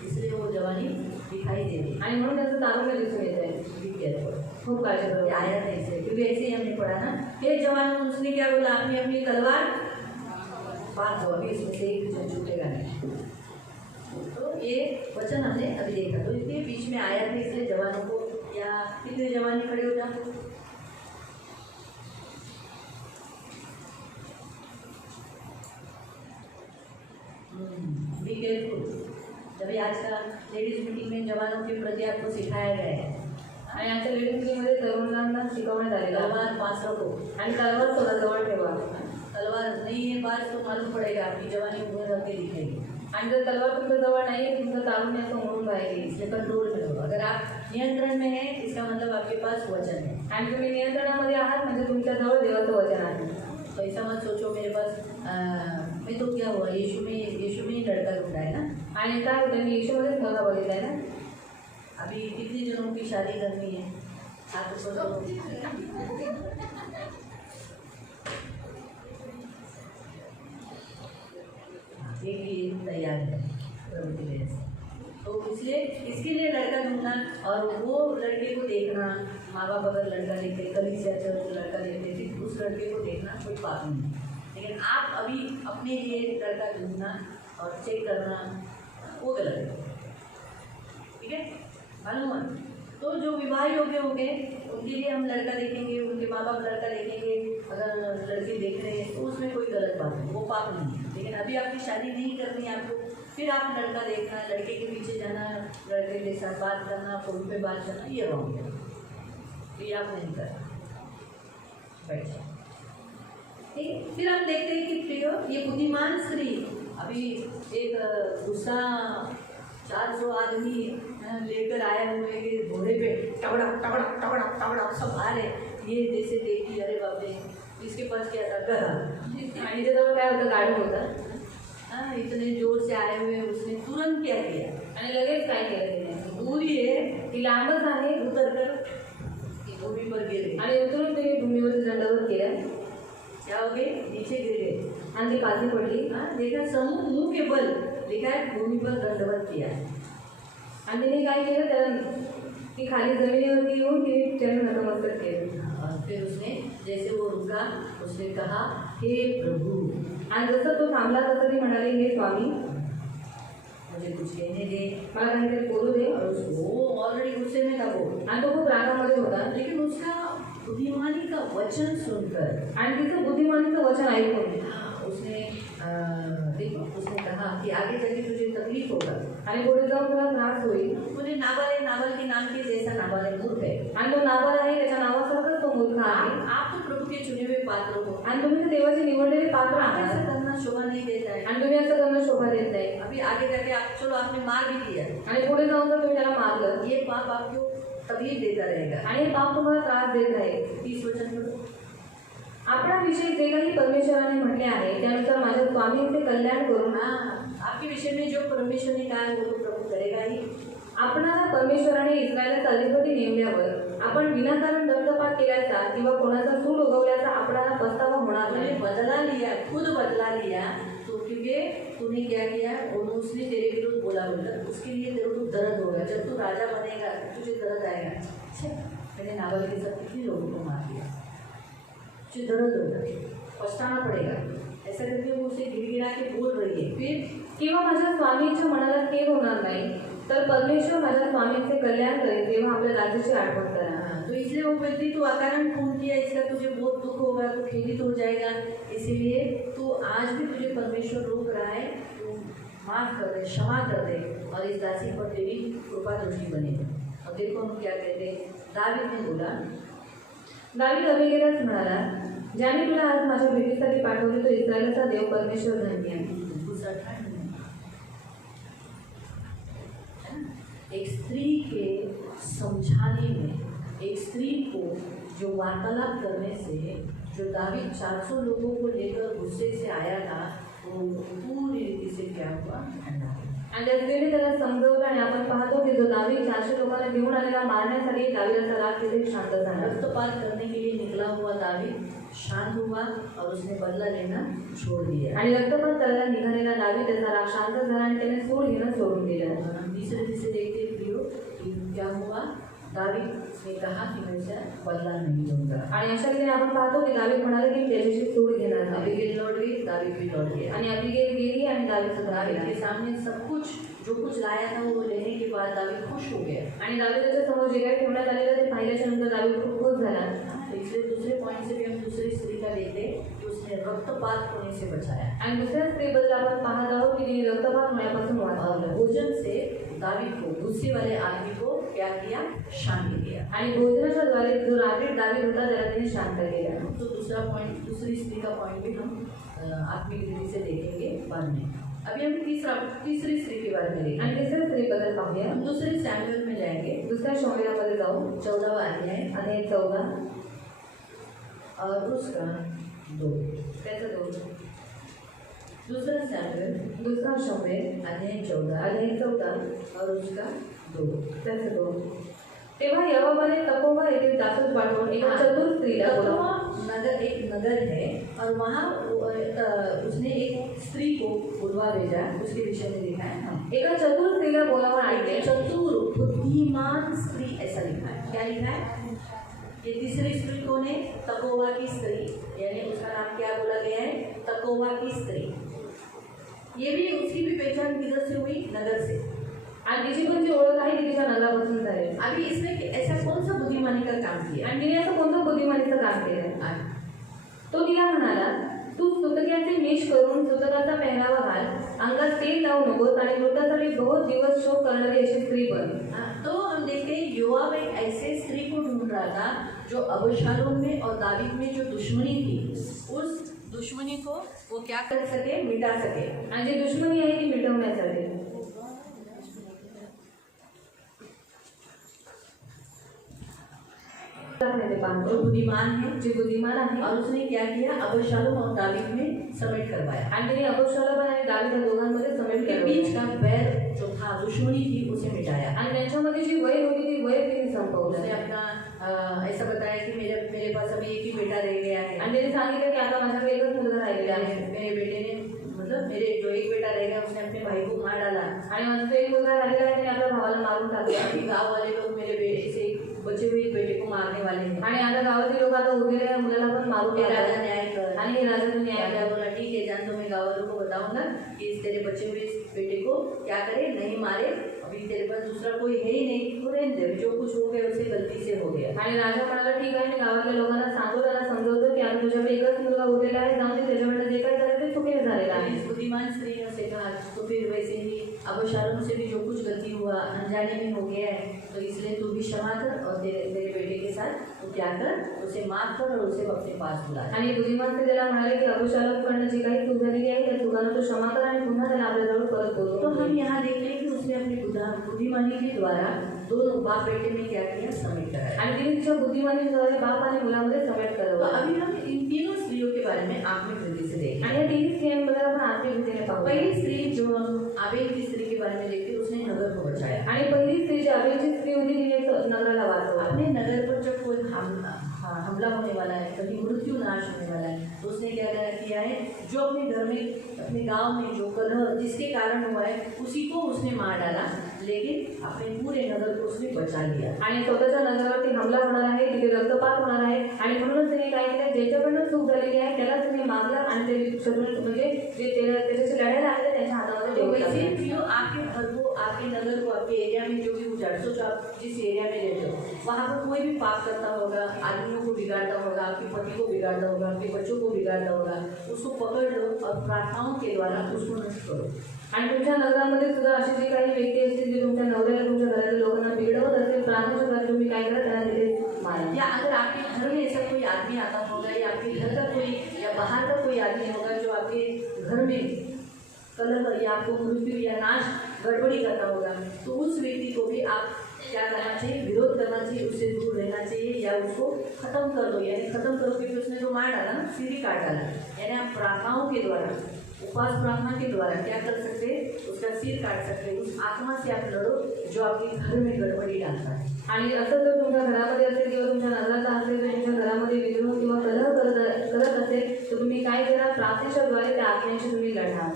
इसलिए वो जवानी दिखाई दे रही है. आणि म्हणून त्यांचं तारुण्य दिसून येत आहे. Be careful. खूप काळजी ये करा. आया था इससे, क्योंकि ऐसे ही हमने पढ़ा ना, हे जवान उसने क्या बोला, आपने अपनी तलवार बांध दो, अभी इसमें से एक जन छूटेगा नहीं. तो ये वचन हमने अभी देखा, तो इसलिए बीच में आया था, इसलिए जवानों को या कितने जवान खड़े हो जाओ. Be careful. जब आज का लेडीज मीटिंग में जवानों के प्रति आपको सिखाया गया है, आणि आजच्या लेडीज मीटिंगमध्ये तरुणांना शिकवण्यात आलेलं आहे. तलवार पास रखो. आणि तलवार स्वतःजवळ ठेवा. तलवार नहीं है पास तो मालूम पड़ेगा आपकी जवानी उभर रख के दिखेगी. आणि जर तलवार तुमच्या जवळ नाही आहे तुमचं तारुण्य असं म्हणून बाहेर येईल. इसलिए कंट्रोल में रहो. अगर आप नियंत्रण में हैं इसका मतलब आपके पास वचन है. आणि तुम्ही नियंत्रणामध्ये आहात म्हणजे तुमच्या जवळ देवाचं वचन आहे. तो ऐसा मत सोचो मेरे पास में तो क्या हुआ, यीशु में ही लड़का ढूंढा है ना। आणि काय होतं, मी येशूमध्येच मुलगा बघितलाय ना. अभी कितने जनों की शादी करनी है, हाथ ऊपर करो। एक ही तैयार है प्रभु के लिए। तो इसलिए इसके लिए लड़का ढूंढना और वो लड़के को देखना, माँ बाप अगर लड़का देखते, कलीसिया चर्च लड़का देखते, फिर उस लड़के को देखना कोई पाप नहीं है। लेकिन आप अभी अपने लिए लड़का ढूंढना और चेक करना वो गलत है, ठीक है, मालूम है। तो जो विवाह योग्य होंगे उनके लिए हम लड़का देखेंगे, उनके माँ बाप लड़का देखेंगे, अगर लड़के देख रहे हैं तो उसमें कोई गलत बात नहीं, वो पाप नहीं है। लेकिन अभी आपकी शादी नहीं करनी है आपको, फिर आप लड़का देखना, लड़के के पीछे जाना, लड़के के साथ बात करना, फोन पे बात करना, ये रॉन्ग है, ये आप नहीं करना। बैठ जाओ, ठीक है। फिर हम देखते हैं कि प्रियो ये बुद्धिमान स्त्री, अभी एक गुस्सा 400 आदमी लेकर आए हुए कि घोड़े पे टबड़ा टबड़ा टबड़ा टबड़ा सब आ रहे, ये जैसे देखी अरे बाप रे, इसके पास क्या था गधा, आणि ते जवळ काय होतं, गाडी होतं. हाँ इतने जोर से आए हुए, उसने तुरंत क्या किया, आणि लगेच काय केलं तिने, दूरी है ती लांबच आहे, उतर कर भूमि पर गिर गई। आणि उतरून तिने भूमीवर दंडवत केलं क्या हो गए, नीचे गिर गए। आणि ती पाची पडली. हाँ देखा, समूह मुंह के बल लिखा है भूमि पर दंडवत किया। आणि तिने काय केलं, त्याला ती खाली जमिनीवरती येऊन तिने त्याला नतमस्तक केलं. और फिर उसने जैसे वो रुका, उसने कहा हे प्रभु, आणि जसं तो थांबला तसं ती म्हणाली, हे स्वामी मुझे कुछ कहने दे, मला काहीतरी बोलू दे. और वो ऑलरेडी गुस्से में था वो, आणि तो खूप रागामध्ये होता. लेकिन उसका बुद्धिमानी का वचन सुनकर, आणि तिचं बुद्धिमानीचं वचन ऐकून उसने उसने कहा कि आगे जाके तुझे तकलीफ होगा, आणि पुढे जाऊन तुला त्रास होईल. मुझे नाबाल के नाम के जैसा नाबाल है, मूर्ख है। आणि तो नाबाल आहे, त्याच्या नावासारखंच तो मूर्ख आहे. आप तो प्रभु के चुने हुए पात्र हो, आणि तुम्ही तर देवाची निवडलेली पात्र आप ऐसा आहात. करना शोभा नहीं देता है। आणि तुम्ही असं करणं शोभा देत नाही. अभी आगे जाके आप चलो आपने मार भी दिया, आणि पुढे जाऊन तर तुम्ही त्याला मारलं, ये पाप आपको तकलीफ देता रहेगा। आणि हे पाप तुम्हाला त्रास देत आहे. 30 वचन करो। आपणाविषयी जे काही परमेश्वराने म्हटले आहे त्यानुसार माझ्या स्वामींचे कल्याण करून हाँ, आपके विषय में जो परमेश्वर ने कहा है वो तो प्रभु करेगा ही। आपणाला परमेश्वराने इस्रायलाचा अधिपती नेमल्यावर आपण विनाकारण रक्तपात केल्याचा किंवा कोणाचा सूड उगवल्याचा आपणाला पस्तावा होणार तूने नाही. बदला लिया, खुद बदला लिया, तो क्योंकि तूने क्या किया, और उसने तेरे विरुद्ध बोला बोला, उसके लिए तेरे को दर्द होगा। जब तू राजा बनेगा तुझे दर्द आएगा, छे मैंने नाबाल के साथ कितने लोगों को मार दिया, तुझे दर्द होगा, पछताना पड़ेगा। ऐसा करके वो उसे गिड़गिड़ा के बोल रही है। फिर किंवा माझ्या स्वामींच्या मनाला खेद होणार नाही, तर परमेश्वर माझ्या स्वामींचे कल्याण करेल तेव्हा आपल्या राज्याची आठवण करा. तो इसलिए वो व्यक्ति तू अकारण खून किया, इसका तुझे बहुत दुख होगा, तू खेदित हो जाएगा, इसीलिए तू आज भी तुझे परमेश्वर रोक रहा है, तू माफ कर दे, क्षमा कर दे, और इस दासी पर तेरी कृपा दृष्टि बने। और देखो हम क्या कहते हैं, दावीद ने बोला, दावीद अबिगेलाच म्हणाला, ज्याने तुला आज माझ्या भेटीसाठी पाठवले तो इस्रायलचा देव परमेश्वर धन्य आहे. गुस्सा ठंड में, एक स्त्री के समझाने में, एक स्त्री को जो वार्तालाप करने से जो दावीद 400 लोगों को लेकर गुस्से से आया था, वो पूरी रीति से क्या हुआ, ठंडा हुआ। आणि त्या स्त्रीने त्याला समजवलं आणि आपण पाहतो की जो दावीद 400 लोकांना घेऊन आलेला मारण्यासाठी दावीदाचा राग तिथे शांत झाला. रक्तपात करने के लिए निकला हुआ दावीद शांत हुआ और उसने बदला लेना छोड़ दिया। आणि रक्तपात करायला निघालेला दावीद त्याचा राग शांत झाला आणि त्याने सूड घेणं सोडून दिलं. और हम तीसरे से देखते हैं प्रियो कि क्या हुआ, दावीद ने कहा कि मैं इसका बदला नहीं लूंगा। आणि अशा रीतीने आपण पाहतो की दावीद म्हणाले की त्याच्याशी सूड घेणार नाही. अबीगैल लौट गई, दावीद भी लौट गया। आणि अबिगेल गेली आणि दावीद सुद्धा दावीद गेला. के सामने सब कुछ जो कुछ लाया था वो लेने के बाद दावीद खुश हो गया। आणि दावीदाच्या समोर जे काही ठेवण्यात आलेलं ते पाहिल्याच्या नंतर दावीद खूप खुश झाला. इसलिए दूसरे पॉइंट से भी हम दूसरी स्त्री का लेते कि उसने रक्तपात होने से बचाया आणि दुसऱ्या स्त्रीबद्दल आपण पाहत आहोत की तिने रक्तपात होण्यापासून और वाचवलं. भोजन से दावीद को, गुस्से वाले आदमी को क्या किया, शांत किया। आणि भोजनाच्या द्वारे जो रागीट दावीद होता त्याला तिने शांत केला. तो दूसरा पॉइंट, दूसरी स्त्री का पॉइंट भी हम आत्मिक रीति से देखेंगे बाद में। अभी हम तीसरी स्त्री के बारे में देखेंगे। आणि तिसऱ्या स्त्रीबद्दल पाहूया. हम दूसरे सैमुएल में जाएंगे, दुसऱ्या शमूएलामध्ये जाऊ 14वां अध्याय आणि 14 और उसका 2। त्याचं 2. दूसरा सैमुएल दूसरा शमूएल अध्याय 14 अध्याय 14 और उसका 2। त्याचे 2. तेव्हा यहोवाने तपोवा येथे जासूस पाठवून एका चतुर स्त्रीला बोलावले. तपोवा नगर एक नगर है और वहाँ उसने एक स्त्री को बुलवा भेजा, उसके विषय में लिखा है। हाँ। एका चतुर स्त्रीला बोलावून आणले. चतुर बुद्धिमान स्त्री ऐसा लिखा है। क्या लिखा है? ये तीसरी स्त्री कौन है? तपोवा की स्त्री, यानी उसका नाम क्या बोला गया है? तपोवा की स्त्री। ये भी उसकी भी पहचान किधर से हुई? नगर से। आणि तिची पण जी ओळख आहे ती तिच्या नगरापासून झाली. अभी इसने ऐसा कौन सा बुद्धिमानी का काम किया? आणि तिने असं कोणतं बुद्धिमानीचं काम केलं? तो तिला म्हणाला, तू सुतक्याचे मेष करून सुतकाचा पेहरावा घाल, अंगात तेल लावू नकोस आणि मृतासाठी बहुत दिवस शोक करणारी अशी स्त्री बन. तो हम देखते हैं योआब एक ऐसे स्त्री को ढूंढ रहा था जो अबशालोम में और दावीद में जो दुश्मनी थी, उस दुश्मनी को वो क्या कर सके? मिटा सके. आणि जी दुश्मनी आहे ती मिटवण्यासाठी. जो बुद्धिमान है, जी बुद्धिमान आहे और उसने क्या किया? अबशालोम और दावीद में समेट करवाया. आणि तिने अबशालोम आणि दावीद या दोघांमध्ये समेट उनके केलं. बीच का बैर जो था, दुश्मनी थी, उसे मिटाया. आणि त्यांच्यामध्ये जी वय होती ती वय तिने उसने संपवलं. अपना ऐसा बताया कि मेरे पास अभी एक ही बेटा रह गया है. आणि तिने सांगितलं की आता माझ्याकडे एकच मुलगा राहिलेला आहे. मेरे बेटे ने मतलब मेरे जो एक बेटा रहेगा उसने अपने भाई को मार डाला. आणि माझा जो एक मुलगा राहिलेला आहे त्याने आपल्या भावाला मारून टाकलं. अभी गाँव वाले लोग मेरे बेटे से बचे हुए बेटे को मारने वाले हैं. आणि आता गावातील लोक आता उरलेल्या मुलाला पण मारून ये टाकतात. राजा न्याय कर. आणि हे राजाचा न्याय राजा आहे. बोला ठीक है, जान तो मैं गाँव वालों को बताऊंगा कि इस तेरे बचे हुए इस बेटे को क्या करे, नहीं मारे. अभी तेरे पास दूसरा कोई है ही नहीं, तो रहने दे, जो कुछ हो गया उसे गलती से हो गया. आणि राजा म्हणाला ठीक आहे, मी गावातल्या लोकांना सांगतो, त्यांना समजवतो की आता तुझ्याकडे एकच मुलगा उरलेला आहे, जाऊन ते त्याच्याकडे जे काही झालं ते चुकीने झालेलं आहे. इस बुद्धिमान स्त्री ने उसे कहा तो फिर वैसे ही अबशालोम से भी जो कुछ गलती हुआ अनजाने में हो गया है, तो इसलिए तू भी क्षमा कर और तेरे बेटे के साथ तू क्या कर, उसे माफ कर और उसे अपने पास बुला. आणि बुद्धिमान ते त्याला म्हणाले की अबशालोमकडनं जी काही चूक झालेली आहे त्या चुकांना तू क्षमा कर आणि पुन्हा त्याला आपल्याजवळ परत तो बोलव. हम यहाँ देखते हैं कि उसने अपनी बुद्धिमानी के द्वारा दोनों बाप बेटे में क्या किया? समेट कराया. आणि तिने तिच्या बुद्धिमानीद्वारे बाप आणि मुलामध्ये समेट तो करवलं. अभी हम इन तीनों स्त्रियों के बारे में आत्मिक दृष्टि से देखें. आणि या तिन्ही स्त्रियांबद्दल आपण आत्मिक रीतीने पाहू. पहली स्त्री जो हम आबेल की स्त्री के बारे में देखते हैं, उसने नगर को बचाया. आणि पहिली स्त्री जी आबेलची स्त्री होती तिने नगराला वाचवलं. अपने नगर पर जब कोई हमला होने वाला है, कहीं मृत्यु नाश होने वाला है, तो उसने क्या किया है? जो अपने घर में, अपने गांव में जो कलह जिसके कारण हुआ है उसी को उसने मार डाला, लेकिन अपने पूरे नगर को उसने बचा लिया. आणि स्वतःच्या नगरावरती हमला होणार आहे, तिथे रक्तपात होणार आहे आणि म्हणूनच तिने काय केलं? ज्याच्याकडनं चूक झालेली आहे त्याला तिने मारलं आणि ते शत्रू म्हणजे जे त्याच्याशी लढायला आले त्यांच्या हातामध्ये तो देऊन वैसे टाकलं. भी आपके घर को, आपके नगर को, आपके एरिया में जो भी उजाड़, सोचो आप जिस एरिया में रहते हो वहाँ पर कोई भी पाप करता होगा, आदमियों को बिगाड़ता होगा, आपके पति को बिगाड़ता होगा, आपके बच्चों को बिगाड़ता होगा, उसको पकड़ लो और प्रार्थनाओं के द्वारा उसको नष्ट करो. आणि तुमच्या नगरामध्ये सुद्धा अशी जी काही व्यक्ती असतील जी तुमच्या नवऱ्याला, तुमच्या घरातील लोकांना बिघडवत असेल, प्रार्थनेच्या द्वारे तुम्ही काय करा? त्यांना तिथे मारा. या अगर आपके घर में ऐसा कोई आदमी आता होगा या आपके घर का कोई या बाहर का कोई आदमी होगा जो आपके घर में कलह या आपको मृत्यु या नाश गड़बड़ी करता होगा, तो उस व्यक्ति को भी आप क्या करना चाहिए? विरोध करना चाहिए, उससे दूर रहना चाहिए या उसको खत्म कर दो. यानी खत्म करो क्योंकि उसने जो मार डाला ना, सिर ही काट डाला. यानी आप प्रार्थनाओं के द्वारा, उपास प्रार्थना के द्वारा क्या कर सकते हैं? उसका सिर काट सकते हैं. उस आत्मा से आप लड़ो जो आपके घर में गड़बड़ी डालता है. आणि असं जर तुमच्या घरामध्ये असेल किंवा तुमच्या नगरात असेल तर तुमच्या घरामध्ये विद्रोह किंवा कलह करत असेल तर तुम्ही काय करा? प्रार्थनेच्या द्वारे त्या आत्म्याशी तुम्ही लढा.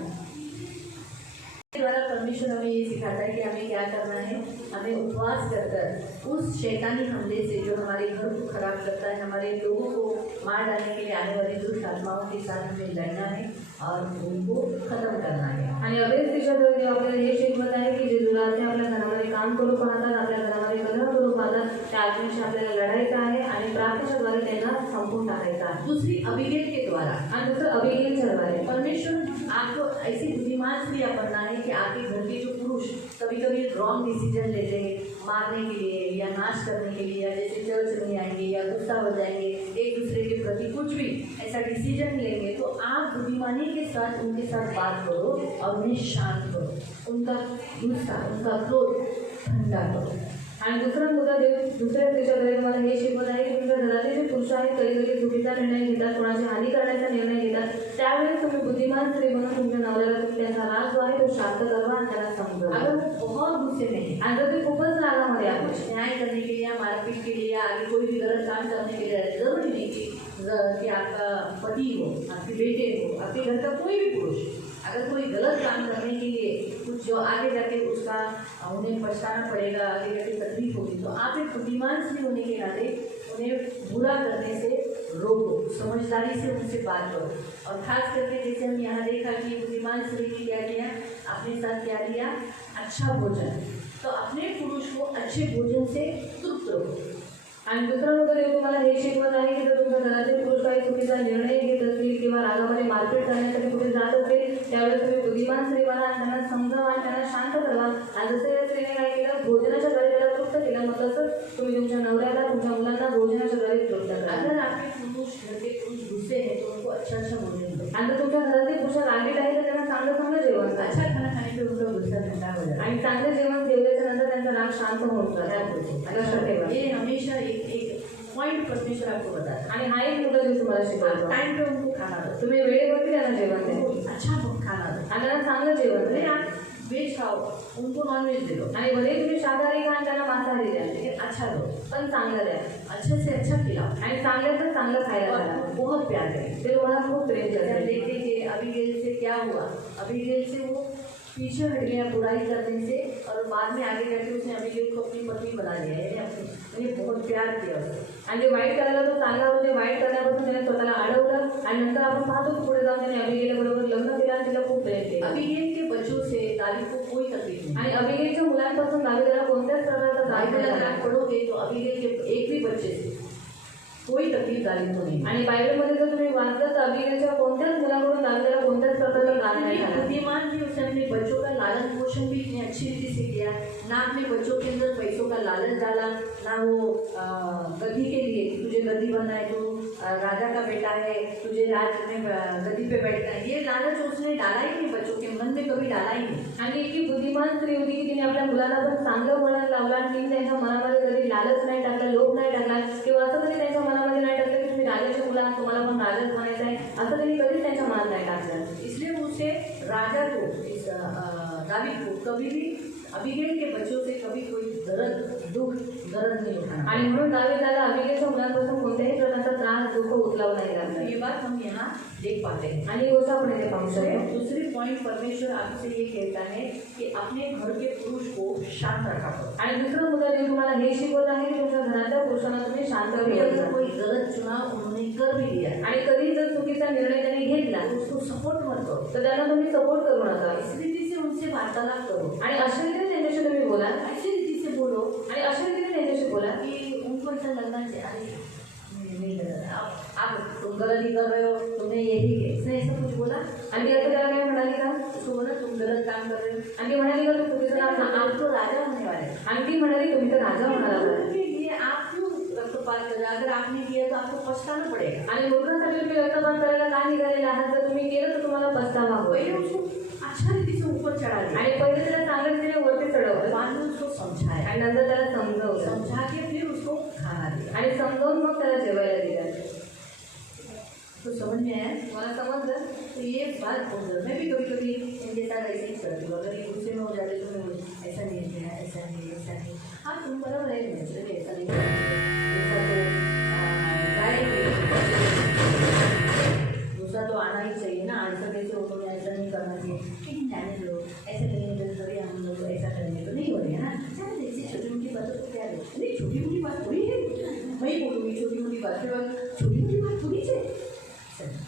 द्वारा परमेश्वर हमें ये सिखाता है कि हमें क्या करना है. हमें उपवास कर कर उस शैतानी हमले से जो हमारे घर को खराब करता है, हमारे लोगों को मार डालने के लिए आने वाली दुष्ट आत्माओं के साथ हमें लड़ना है और उनको खत्म करना है. आणि अभेद दिशाद्वारे आपल्याला हे शिकवत आहे की जे दुराचे आपल्या घरामध्ये काम करू पाहतात, आपल्या घरामध्ये कलह करू पाहतात, त्या आत्म्याशी आपल्याला लढायचं आहे आणि प्रार्थनेच्या द्वारे त्यांना संपून टाकायचं आहे. दूसरी अभिगेल के द्वारा. आणि दुसरं अभिगेलच्या द्वारे. परमेश्वर आपको ऐसी बुद्धिमान स्त्री बनना है कि आपके घर के जो पुरुष कभी कभी रॉन्ग डिसीजन लेते हैं मारने के लिए या नाश करने के लिए, या जैसे चर्च नहीं आएंगे या गुस्सा हो जाएंगे, एक दूसरे के प्रति कुछ भी ऐसा डिसीजन लेंगे, तो आप बुद्धिमानी के साथ उनके साथ बात करो और उन्हें शांत करो. उनका गुस्सा, उनका क्रोध ठंडा करो. आणि दुसरा मुद्दा दुसऱ्या स्त्रीच्या तुम्हाला हे शिकवत आहे की तुमच्या घरातले जे पुरुष आहेत कधी कधी चुकीचा निर्णय घेतात, कोणाची हानी करण्याचा निर्णय घेतात. त्यावेळेस तुम्ही बुद्धिमान स्त्री म्हणून तुमच्या नवऱ्याला तुम्ही त्यांचा राग जो आहे तो शांत करवा आणि त्याला समजवा. अगर वो बहुत गुस्से में है, आणि जर ते खूपच रागामध्ये आहे, कुछ न्याय करने के लिए या मारपीट के लिए या आगे कोई भी गलत काम करने के लिए, जरूरी नहीं कि आपका पति हो, आपके बेटे हो, आपके घर का कोई भी पुरुष, अगर कोई गलत काम करने के लिए कुछ जो आगे जाके उसका उन्हें पछताना पड़ेगा, आगे जाके तकलीफ होगी, तो आप एक बुद्धिमान स्त्री होने के नाते उन्हें बुरा करने से रोको, समझदारी से उनसे बात करो. और खास करके जैसे हम यहाँ देखा कि बुद्धिमान स्त्री ने क्या किया, अपने साथ क्या लिया, अच्छा भोजन. तो अपने पुरुष को अच्छे भोजन से तृप्त रखो. आणि दुसरा मुद्दा देव तुम्हाला हे शिकवत आहे की जर तुमच्या घरातील पुरुष काही चुकीचा निर्णय घेत असतील किंवा रागामध्ये मारपीट करण्यासाठी कुठे जात असेल, त्यावेळेस तुम्ही बुद्धिमान स्त्री बना आणि त्यांना समजावा आणि त्यांना शांत करवा. आणि जसं या स्त्रीने काय केलं, भोजनाच्या द्वारे त्याला तृप्त केलं, मग तसंच तुम्ही तुमच्या नवऱ्याला तुमच्या मुलांना भोजनाच्या द्वारे तृप्त करा. अगर आपके पुरुष घर के पुरुष गुस्से हैं तो उनको अच्छा भोजन दो. आणि जर तुमच्या घरातील पुरुष रागीट आहे तर त्यांना चांगलं चांगलं जेवण करा. अच्छा खाना खाने पे उनका गुस्सा ठंडा हो जाए आणि चांगलं जेवण जेवल्याच्या नंतर त्यांचा राग शांत होऊन जातो. लक्षात ठेवा. ये हमेशा एक पॉइंट परमेश्वर आपको बताता है. आणि हा एक मुद्दा मी तुम्हाला शिकवतो, टाइम पे उनको खाना दो, तुम्ही वेळेवरती त्यांना जेवण द्या अच्छा खाना दो. आणि त्यांना चांगलं जेवण भले द्या. आप वेज खाओ, उनको नॉन वेज दे दो, आणि भले तुम्ही शाकाहारी खा आणि त्यांना मांसाहारी द्या, लेकिन अच्छा दो, पण चांगलं द्या अच्छे से अच्छा खिलाओ आणि चांगल्याचं चांगलं खायला और घाला. बहुत प्यार करें. ते तुम्हाला खूप प्रेम जैसे हम करते. देखते कि अबीगेल से क्या हुआ, अबीगेल से वो पीछे हट गया बुराई करने से, और बाद में आगे जाके उसने अबीगेल को अपनी पत्नी बना लिया. यानी बहुत प्यार किया उसने. आणि ते वाईट करायला तो चांगला होते, वाईट करण्यापासून त्याने स्वतःला अडवलं आणि नंतर आपण पाहतो की पुढे जाऊन त्याने अबिगेलबरोबर लग्न केलं आणि तिला खूप प्रेम केलं. अबीगेल के बच्चों से दादी को कोई तकलीफ नहीं. आणि अबिगेलच्या मुलांपासून दाविदाला कोणत्याच प्रकारचा त्रास बाइबल नाही अगर झाला. आप पढ़ोगे तो अबीगेल के एक भी बच्चे से कोई तकलीफ दादी को नहीं. आणि बायबलमध्ये जर तुम्ही वाचलं तर अबिगेलच्या कोणत्याच मुलाकडून दाविदाला कोणत्याच प्रकारचा त्रास नाही इतनी झाला. बुद्धिमान थी, उसने अपने बच्चों का लालन पोषण भी इतनी अच्छी रीति से किया. ना अपने बच्चों के अंदर पैसों का लालच डाला, ना वो गद्दी के लिए तुझे गद्दी बनना है, तू राजा का बेटा है, तुझे राज में गद्दी पे बैठना है, ये लालच उसने डाला ही नहीं, बच्चों के मन में कभी डाला ही नहीं. आणि इतकी बुद्धिमान स्त्री होती की तिने आपल्या मुलांना पण चांगलं वळण लावलं आणि तिने त्यांच्या मनामध्ये कधी लालच नाही टाकला, लोभ नाही टाकला किंवा असं कधी त्यांच्या मनामध्ये नाही टाकलं की तुम्ही राजाच्या मुलांना तुम्हाला पण राजाच बनायचं आहे, असं त्यांनी कधीच त्यांच्या मनात नाही टाकलं. इसलिए उसे राजा को, इस दावीद को कभी भी अबीगेल के बच्चों से कभी कोई दुख दर्द नहीं उठाना. आणि म्हणून दाविदाला अबिगेलच्या मुलांपासून कोणत्याही प्रकारचा त्रास दुःख उचलावं नाही तो लागलं. ये बात हम यहाँ देख पाते हैं. आणि ही गोष्ट आपण इथे पाहू शकतो. दूसरी पॉइंट परमेश्वर आपसे ये कहता है कि अपने घर के पुरुष को शांत रखा करो. आणि दुसरा मुद्दा मी तुम्हाला हे शिकवत आहे की तुमच्या घरातल्या पुरुषांना तुम्ही शांत कभी ठेवायचं. अगर कोई गलत चुनाव उन्होंने कर भी लिया आणि कधी जर चुकीचा निर्णय त्यांनी घेतला तो उसको सपोर्ट मत करो. तर त्यांना तुम्ही सपोर्ट करू नका. इस रीति से उनसे वार्तालाप करो, आणि अशा रीतीने त्यांच्याशी तुम्ही बोला ऐसी रीति से बोलो आणि अशा रीतीने त्यांच्याशी बोला कि उनको ऐसा लगना चाहिए अरे नहीं लग रहा, आप तुम गलत ही कर रहे हो, तुमने यही किया. इसने ऐसा कुछ बोला, आणि ती असं त्याला काय म्हणाली का, उसको बोला तुम गलत काम कर रहे हो. आणि ती म्हणाली का तू चुकीचं काम आप सांग. तो राजा होने वाले हैं. आणि ती म्हणाली तुम्ही तर राजा म्हणाला बरं. उनके लिए आप क्यों रक्तपात कर रहे हो? अगर आपने किया तो आपको पछताना पड़ेगा. आणि मूर्खांसाठी तुम्ही रक्तपात करायला का निघालेला आहात, जर तुम्ही केलं तर तुम्हाला पस्तावा पहले होईल. उसको अच्छा रीति से ऊपर चढ़ा दिया, आणि पहिले त्याला चांगल्या रीतीने वरती चढवलं बाद में उसको समझाया, आणि नंतर त्याला समजवलं समझा के फिर उसको खाना दिया. आणि समजावून मग त्याला जेवायला दिलं. तो समझ में आया. मला समजलं. तो ये बात बोल रहा, मैं भी कभी कभी इनके साथ ऐसे ही करती हूँ. अगर ये गुस्से में हो जाते तो मैं ऐसा नहीं किया, ऐसा नहीं, ऐसा नहीं. हाँ तुम बराबर है, मैं चलिए ऐसा नहीं गुस्सा तो आना ही चाहिए ना. आंसर कैसे हो, तो ऐसा नहीं करना चाहिए, लेकिन जाने दो, ऐसा करेंगे तो कभी हम लोग ऐसा करेंगे तो नहीं हो रही है ना. जाने ऐसी छोटी मोटी बातों को क्या है, नहीं छोटी मोटी बात थोड़ी है. मैं ही बोलूँगी छोटी मोटी बात, फिर छोटी मोटी बात थोड़ी है,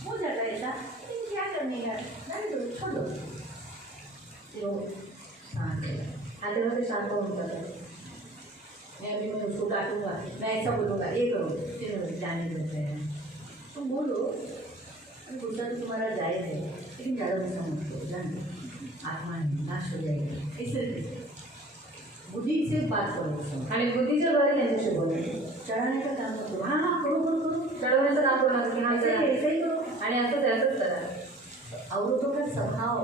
हो जाता है ऐसा, लेकिन क्या करने का, जाने दो, छोड़ दो. तो शांत है. आणि तेव्हा ते शांत होऊन जातात. मैं अभी मैं उसको डांटूंगा, मैं ऐसा बोलूँगा, ये करो, फिर जाने देते हैं. तुम बोलो, गुस्सा तो तुम्हारा जायज़ है, लेकिन ज़्यादा गुस्सा मत करो, जान दो, आत्मा नाश हो जाएगी. इस तरीके से बुद्धि से बात करो उससे. आणि बुद्धीच्या द्वारे त्यांच्याशी बोला. चढ़ाने का काम करो. हाँ हाँ करो करो करो, चढवण्याचं काम करू नका की हा ऐसे चढा. ही ऐसे ही करो. आणि असंच असंच करा. औरतों का स्वभाव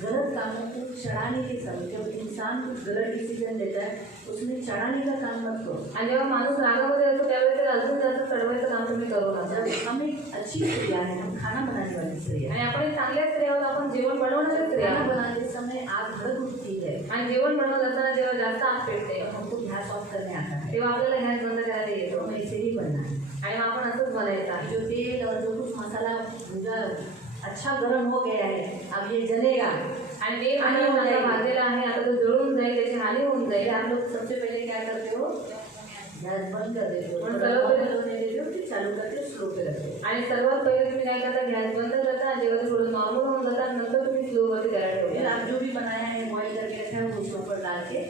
गलत कामों को चढ़ाने के समय, जब इंसान कुछ गलत डिसीजन लेता है उसमें चढ़ाने का काम मत करो। आणि जेव्हा माणूस रागामध्ये असतो त्यावेळेस त्याला अजून जास्त चढवायचं काम तुम्ही करू नका. जब हम एक अच्छी स्त्रियाँ हैं, हम खाना बनाने वाली स्त्रियाँ आणि आपण एक चांगल्या स्त्री आहोत, आपण जेवण बनवणारे स्त्री खाना आहोत. बनाते समय आग भड़क उठती है आणि जेवण बनवत असताना जेव्हा जास्त आग पेटते तो हमको गैस ऑफ करने आता है, तेव्हा आपल्याला गॅस बंद करायला तो येतो. हमें ऐसे ही बनना है। आणि मग आपण असंच बनायचं आहे. जो तेल और जो कुछ मसाला भूजा अच्छा गर्म हो गया है, अब ये जलेगा। आणि ते पाणी चांगला भाजलेला आहे, आता तो जळून जाईल, त्याची हानी होऊन जाईल. आप लोग सबसे पहले क्या करते हो, गैस बंद कर देते हो, और थोड़ा सर्व बंद होने देते हो, फिर चालू करके स्लो पे रखते हो। आणि सर्वात पहिले तुम्ही काय करता, गॅस बंद करता, जेव्हा ते थोडं नॉर्मल होऊन जातात नंतर तुम्ही स्लोवरती करायला फिर ठेवूया. आप जो भी बनाया है बॉईल करके रखा है वो उसके ऊपर डाल के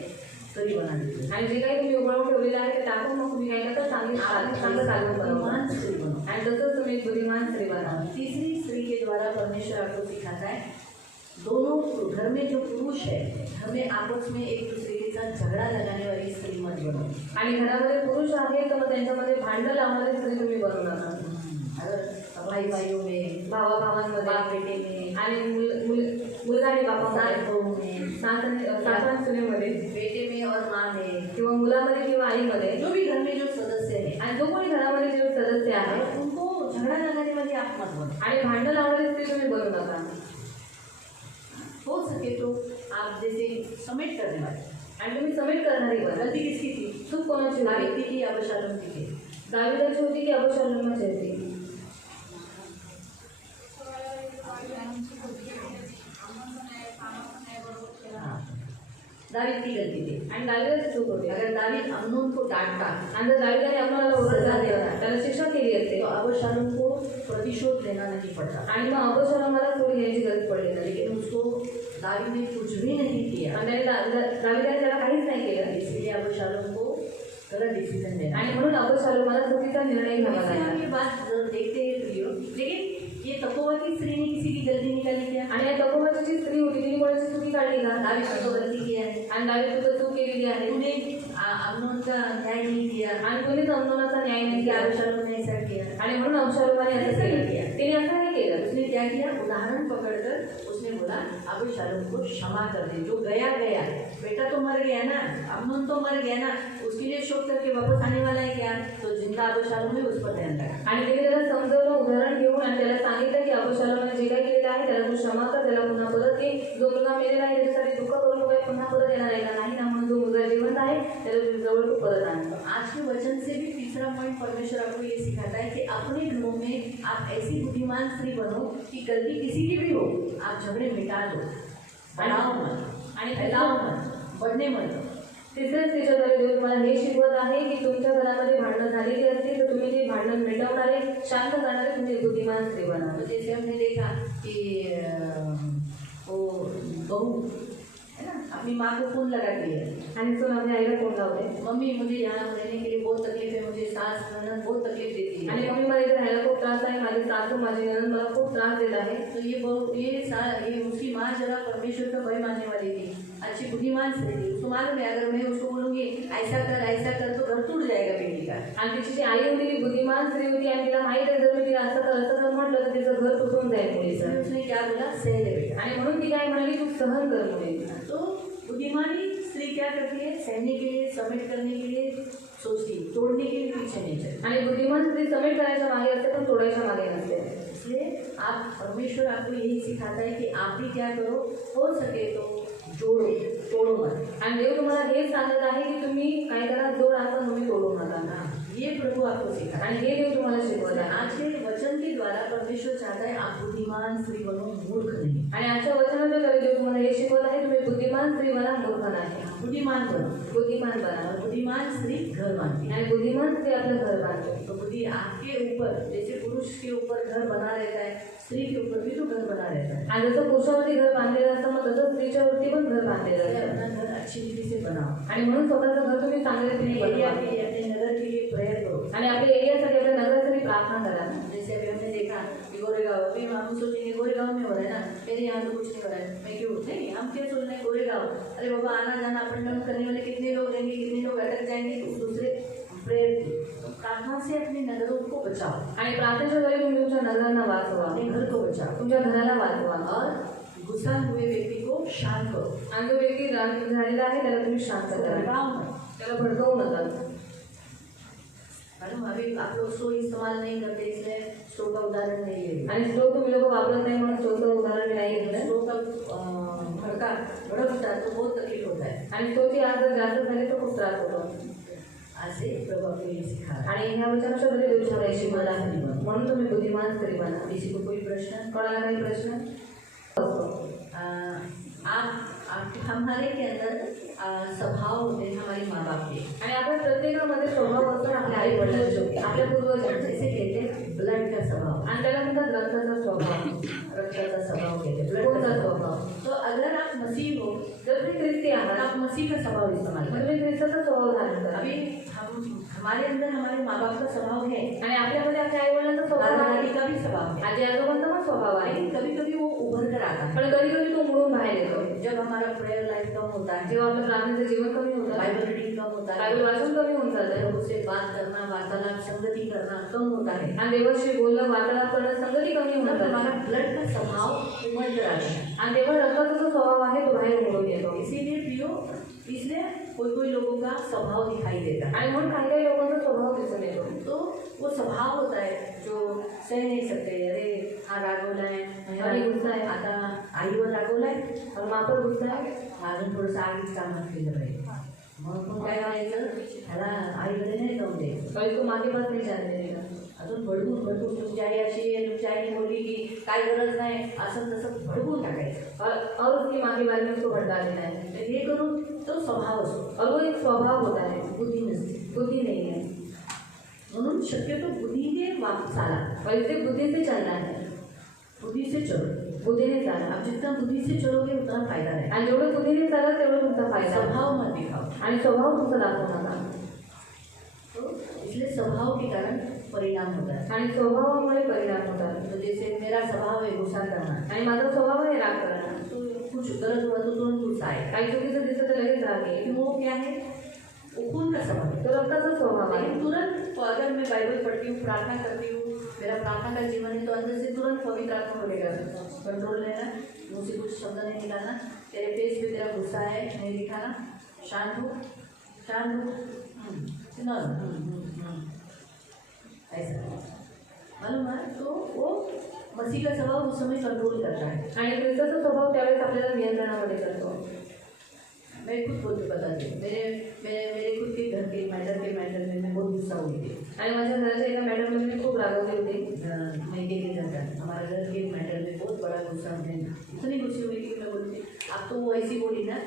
करी बना दीजिए। आणि जे काही तुम्ही उघडून ठेवलेलं आहे ते टाकून मग तुम्ही काय करता, चांगलं चालून बनवा. बुद्धिमान स्त्री बनो। आणि तसंच तुम्ही एक बुद्धिमान स्त्री बना. तीसरी स्त्री के द्वारा परमेश्वर आपको सिखाता है, दोनों घर में जो पुरुष है घर में आपस में एक दूसरे के साथ झगड़ा लगाने वाली स्त्री मत बनो। आणि घरामध्ये पुरुष आहे तर मग त्यांच्यामध्ये भांडण लावणारी स्त्री तुम्ही बनू नका. अगर भाई भाइयों में, भावा भावांमध्ये बाप बेटे में, आणि मुलगा आणि बापामध्ये, सास बहू में, सासू सुनेमध्ये, बेटे में और माँ में, किंवा मुलामध्ये किंवा आईमध्ये, जो भी घर में जो सदस्य है आणि जो कोणी घरामध्ये जे सदस्य आहे उनको झगड़ा लगाने वाली आप मत बनो। आणि भांडण लावणारी स्त्री तुम्ही बनू नका. हो सके तो आप जैसे समेट करने वाले, आणि तुम्ही समेट करणारी बना. गलती किसकी थी, चूक कोणाची दावीद होती, की थी, अबशालोम की थी? दाविदाची होती की अबशालोमाची होती? हाँ, दावीद की गलती थी। आणि दाविदाची चूक होती. अगर दावीद अम्नोन को डांटता आणि जर दाविदाने आपल्याला ओरडला असता, त्याला शिक्षा केली असते तो अबशालोम को प्रतिशोध लेना नहीं पड़ता, आणि मग अबशालोमाला थोडी घ्यायची गरज पडली नाही. लेकिन उसको दावीद ने कुछ भी नहीं किया, आणि दाविदाने त्याला काहीच नाही केलं. इसलिए अबशालोम को गलत डिसीजन लेना। आणि म्हणून अबशालोमाला चुकीचा निर्णय घ्यावा लागला. ये बात देखते हैं प्रियो, लेकिन ये तपोवती स्त्री ने किसी की गलती निकाली क्या? आणि या तपोवतीची जी स्त्री होती तिने कोणाची चुकी काढली का? दावीद ने तो गलती किया है, आणि दावीद तुझं चूक केलेली आहे. तूने अम्नोन का न्याय नहीं किया, आणि तुम्ही अम्नोनाचा न्याय नाही क्या केला. अबशालोम ने ऐसा किया? आणि म्हणून अबशालोमाने असं केलं. तिने असं नाही केलं. उसने क्या किया, उदाहरण पकड़कर उसने बोला अबशालोम को क्षमा कर दे, जो गया गया, बेटा तो मर गया ना, अम्नोन तो मर गया ना, उसके लिए शोक करके वापस आने वाला है क्या? तो जिंदा अबशालोम है उस पर ध्यान लगा। आणि तिने त्याला समजवलं उदाहरण घेऊन आणि त्याला सांगितलं की अबशालोमाने जे काही केलेलं आहे त्याला तू क्षमा कर, त्याला पुन्हा परत ये. जो मुलगा मेलेला आहे त्याच्यासाठी दुःख करू नको, पुन्हा परत येणार आहे का नाही ना, म्हणून जो मुलगा जिवंत आहे त्याला जवळ तू परत आण. आज के वचन से भी तीसरा पॉइंट परमेश्वर आपको ये सिखाता है कि अपने घरों में आप ऐसी बुद्धिमान स्त्री बनो कि गलती किसी की भी हो आप झगड़े मिटा दो, बढ़ाओ मत आणि फैलाओ मत, बढ़ने मत दो। तिसऱ्या स्त्रीच्याद्वारे देव तुम्हाला हे शिकवत आहे की तुमच्या घरामध्ये भांडणं झालेली असतील तर तुम्ही ते भांडण मिटवणारे, शांत करणारे तुम्ही बुद्धिमान स्त्री बना. तो जैसे हमने देखा कि वो बहू है ना अपनी माँ को फोन लगाती है, आणि सून आपल्या आईला फोन लावते मम्मी मुझे यहाँ रहने के लिए बहुत तकलीफ है, मुझे सास ननद बहुत तकलीफ देती आणि है। मम्मी मला इथे राहायला खूप त्रास आहे, माझी सासू माझी नणंद मला खूप त्रास देत आहे. तो ये बहू ये उसकी माँ जरा परमेश्वर का भय मानने वाली थी, अच्छी बुद्धिमान स्त्री थी। उसको मालूम है अगर मैं उसको बोलूँगी ऐसा कर तो घर टूट जाएगा बेटी का। आणि तिची जी आई होती ती बुद्धिमान स्त्री होती आणि तिला माहीत आहे जर मी तिला असं कर म्हटलं तर तिचं घर तुटून जाईल मुलीचं. इसलिए उसने क्या बोला, सह ले बेटा। आणि म्हणून ती काय म्हणाली, तू सहन कर मुली. तो बुद्धिमानी स्त्री क्या करती है, सहने के लिए, समेट करने के लिए सोचती है, तोड़ने के लिए पीछे नहीं चलती। आणि बुद्धिमान स्त्री समेट करायच्या मागे असते पण तोडायच्या मागे नसते. इसलिए आप परमेश्वर आपको यही सिखाता है कि आप भी क्या करो, हो सके तो जोड़ो, तोड़ो मत। आणि देव तुम्हाला हेच सांगत आहे की तुम्ही काय करा, जोडा पण तुम्ही तोडू नका. ये प्रभु आपको सिखाता है। आणि हे देव तुम्हाला शिकवत आहे. आज के वचन के द्वारा परमेश्वर चाहता है आप बुद्धिमान स्त्री बनो, मूर्ख नहीं। आणि आजच्या वचनाच्या द्वारे देव तुम्हाला हे शिकवत आहे तुम्ही बुद्धिमान स्त्री बना, मूर्ख नाही. बुद्धिमान बनो, बुद्धिमान बना. और बुद्धिमान स्त्री घर बांधती है। आणि बुद्धिमान स्त्री आपलं घर बांधते. तो बुद्धि आपके ऊपर, जैसे पुरुष के ऊपर घर बना रहता है, स्त्री के ऊपर भी तो घर बना रहता है। आणि जसं पुरुषावरती घर बांधलेलं असतं मग तसं स्त्रीच्यावरती पण घर बांधलेलं इसलिए असतं. अपना घर अच्छी रीति से बनाओ, आणि म्हणून स्वतःचं घर तुम्ही चांगल्या अपने रीतीने एरिया बनवा. के लिए, अपने नगर के लिए प्रेयर करो। आणि आपल्या एरियासाठी आपल्या नगरासाठी प्रार्थना करा. जैसे अभी हमने देखा कि गोरेगांव, अभी हम सोचेंगे गोरेगांव में हो रहा है ना, मेरे यहाँ तो कुछ नहीं हो रहा है, मैं क्यों नहीं, हम क्या सोच रहे हैं गोरेगांव, अरे बाबा आना जाना अप एंड डाउन करने वाले कितने लोग रहेंगे, कितने लोग अटक जाएंगे, तो दूसरे प्रेयर प्रार्थना से अपने नगरों को बचाओ, आणि प्रार्थनेच्या द्वारे तुम्ही तुमच्या नगरांना वाचवा, अपने घर को बचाओ तुमच्या घराला वाचवा और गुस्सा हुए व्यक्ति को शांत करो, आणि जो व्यक्ती झालेला आहे त्याला तुम्ही शांत करा, भड़काओ मत। त्याला भडकवू नका. मैडम अभी आप लोग स्टोव इस्तेमाल नहीं करते इसलिए स्टोव का उदाहरण नहीं ले आणि स्टोव तुम्ही लोक वापरत नाही म्हणून स्टोवचं उदाहरण मी नाही घेतलं. स्टोव का भड़कता है तो बहुत तकलीफ होता है। आणि स्टोवची आग जर जास्त झाली तर खूप त्रास होतो. आज से प्रभु आपको ये सिखा रहा है। आणि ह्या वचनाच्या मध्ये देव तुम्हाला हे शिकवलं आहे. म्हणून तुम्ही बुद्धिमान स्त्री बना. किसी को कोई प्रश्न? कोणाला काही प्रश्न? आप हमारे के अंदर स्वभाव होते हैं हमारे माँ बाप के, आणि आपल्या प्रत्येकामध्ये स्वभाव असतो आपल्या आई वडिलांचे, आपल्या पूर्वजांचे. जैसे कहते हैं ब्लड का स्वभाव, आणि त्याला म्हणतात रक्ताचा स्वभाव, रक्ताचा स्वभाव कहते हैं, ब्लड कोणता का स्वभाव. स्वभाव। तो अगर आप मसीह हो जर तुम्ही ख्रिस्ती तो आहात आप मसीह का स्वभाव इस्तेमाल मग करें। तुम्ही ख्रिस्ताचा स्वभाव धारण करा. अभी हमारे अंदर हमारे माँ बाप का स्वभाव है, आणि आपल्यामध्ये आपल्या आई वडिलांचा स्वभाव दादा आहे, दादी का भी स्वभाव है, आजी आजोबांचा पण स्वभाव आहे. लेकिन कभी कभी वो उभर कर आता है। पण कधी कधी तो मुळून बाहेर येतो. जब हमारा प्रेयर लाइफ कम होता है, जेव्हा आपलं प्रार्थनेचं जीवन कमी होतं, बाइबल रीडिंग कम होता है, बायबल वाचन कमी होऊन जातं, लोगों से बात करना, वार्तालाप, संगति करना कम होता है, आणि देवाशी बोलणं, वार्तालाप करणं, संगती कमी होऊन तब जाते. हमारा ब्लड का स्वभाव उमड़ कर आता है। आणि तेव्हा रक्ताचा जो स्वभाव आहे तो बाहेर उमटून येतो. इसीलिए प्रियो, इसलिए कोई लोगों का स्वभाव दिखाई देता है। आणि म्हणून काही काही लोकांचा स्वभाव दिसून येतो. तो वो स्वभाव होता है जो सह नहीं सकते, अरे हा रागवला आहे, आणि गुस्सा आहे, आता आईवर रागवला आहे, आणि मापर गुस्सा आहे, अजून थोडंसं आगीच कामात केलं पाहिजे, मग काय करायचं, ह्याला आईकडे नाही जाऊन द्यायचं, कधी तो मागे पास नाही जाणे देगा. अजून भडकून तुमची आई अशी आहे, तुमची आईने बोलली की काय गरज नाही, असं तसं भडकून टाकायचं, और उसकी मागे बारे में उसको भड़का देना है. तर हे करून तो स्वभाव असतो, और वो एक स्वभाव होता है, बुद्धी नसते। बुद्धि नहीं है. म्हणून शक्यतो बुद्धीने चाला, और इसे बुद्धि से चलना है, बुद्धि से चलो। बुद्धीने चाला. आप जितना बुद्धि से चलोगे उतना फायदा है। आणि जेवढं बुद्धीने चाला तेवढं तुमचा फायदा. स्वभाव मत दिखाओ, आणि स्वभाव तुमचा दाखवू नका. तो इसलिए स्वभाव के कारण परिणाम होता है। आणि स्वभावामुळे परिणाम होतात. तो जैसे मेरा स्वभाव है गुस्सा करना, आणि माझा स्वभाव आहे राग करणं. तो कुछ गलत हुआ तो तुरंत गुस्सा आएगा, काही चुकीचं दिसतं तर लगेच राग येईल. लेकिन वो क्या है, वो खून का स्वभाव है। तो रक्ताचा स्वभाव आहे. लेकिन तुरंत अगर मैं बाइबल पढ़ती हूँ, प्रार्थना करती हूँ, मेरा प्रार्थना का जीवन है, तो अंदर से तुरंत पवित्र आत्मा बोलेगा, कंट्रोल लेना, मुँह से कुछ शब्द नहीं निकालना, तेरे फेस पे तेरा गुस्सा है नहीं दिखाना, शांत हो, शांत हो, ऐसा मालूम है। तो वो मसीह का स्वभाव उस समय कंट्रोल करता है। आणि ख्रिस्ताचा स्वभाव त्यावेळेस आपल्याला नियंत्रणामध्ये करतो. मैं खुद बोल के बताती हूँ, मेरे खुद के घर के मैटर में मैं बहुत गुस्सा हुई थी। आणि माझ्या घराच्या एका मॅडममध्ये मी खूप रागवली होती. महीने के घर हमारे घर के मैटर में बहुत बड़ा गुस्सा मुझे, इतनी गुस्से हुई कि मैं बोलती, अब तो वो ऐसी बोली ना,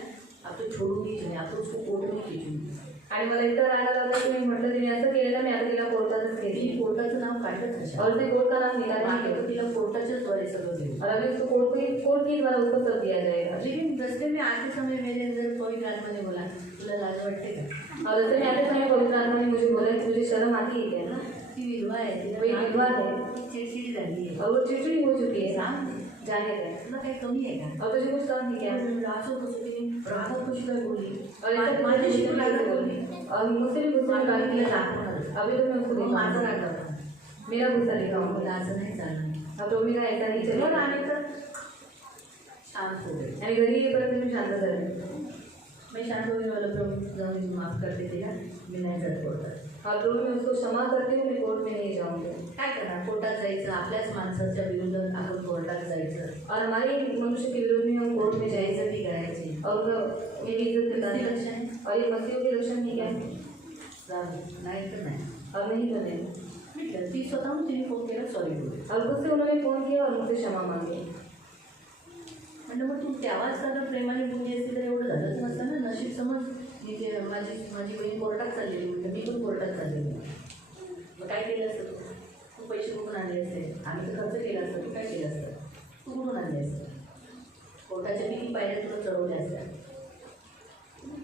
अब तो छोड़ूंगी नहीं, अब तो उसको कोर्ट में खींचूंगी। आणि मला इतका राग आला होता की मी म्हटलं तिने असं केलेलं, मी आता तिला कोर्टातच ती केली. कोर्टाचं नाव काढलं तशा, और उसने कोर्ट का नाम निकाला आगे नहीं तो तिला कोर्टाच्याच द्वारे सगळं देऊ। और अभी उसको कोर्ट की द्वारा उसको सब दिया जाएगा. लेकिन रस्ते में आते समय मेरे अंदर पवित्र आत्मा ने बोला, तुला लाज वाटते का? और जैसे मैं आते समय पवित्र आत्मा ने मुझे बोला कि तुझे शर्म आती है क्या? ती विधवा आहे, तिला वही विधवा है. चिडचिडी झाली आहे, और वो चिड़चिड़ी हो चुकी है. सांग, जाने दे. तुला काही कमी आहे का? और तुझे कुछ काम नहीं किया. असं कसं तिने रागात कशी काय बोलली, और ऐसा माझ्याशी पण रागात बोलली, और मुझसे भी गुस्सा मला निकाल तिला दिया. दाखवणार, अभी तो मैं उसको मग माझा दिखाऊंगा. राग होता, मेरा गुस्सा दिखाऊंगा. मला असं नाही चालणार। अब तो मेरा ऐसा नहीं मग चलेगा. आले तर शांत हो गए, आणि घरी येईपर्यंत मी शांत झाले. मैं शांत हो गई, बोला प्रभु जाऊन दे, माफ कर दे तिला, मी नाही जात कोर्टात। और प्रभु मैं उसको क्षमा करती हूँ, मैं कोर्ट में नहीं जाऊँगी. काय करणार, कोर्टात जायचं, आपल्याच माणसाच्या विरोधात आपण कोर्टात जायचं, और हमारे मनुष्य के विरोध में हम कोर्ट में जाएंगे जायचं ती करायची, और मेरी इज्जत किती करना लक्ष आहे? और ये मसीह के लक्षण नहीं है. जाऊ, नाही तर नाही। और नहीं तो नहीं. म्हटलं ती स्वतःहून तिने फोन केला, सॉरी बोलली, और मुझसे उन्होंने फोन किया और मुझसे क्षमा मांगी. म्हणलं मग तू तेव्हाच का प्रेमाने बोलली असती तर एवढं झालंच नसतं ना, नशीब समज मी जे माझी बहीण कोर्टात चाललेली, म्हणजे मी पण कोर्टात चाललेली, मग काय केलं असतं तू? पैसे कुठून आणले असते, आम्ही तर खर्च केला असतं, तू काय केलं असतं, तू कुठून आणले असते, कोर्टाच्या किती पायऱ्या तुला चढवल्या असत्या,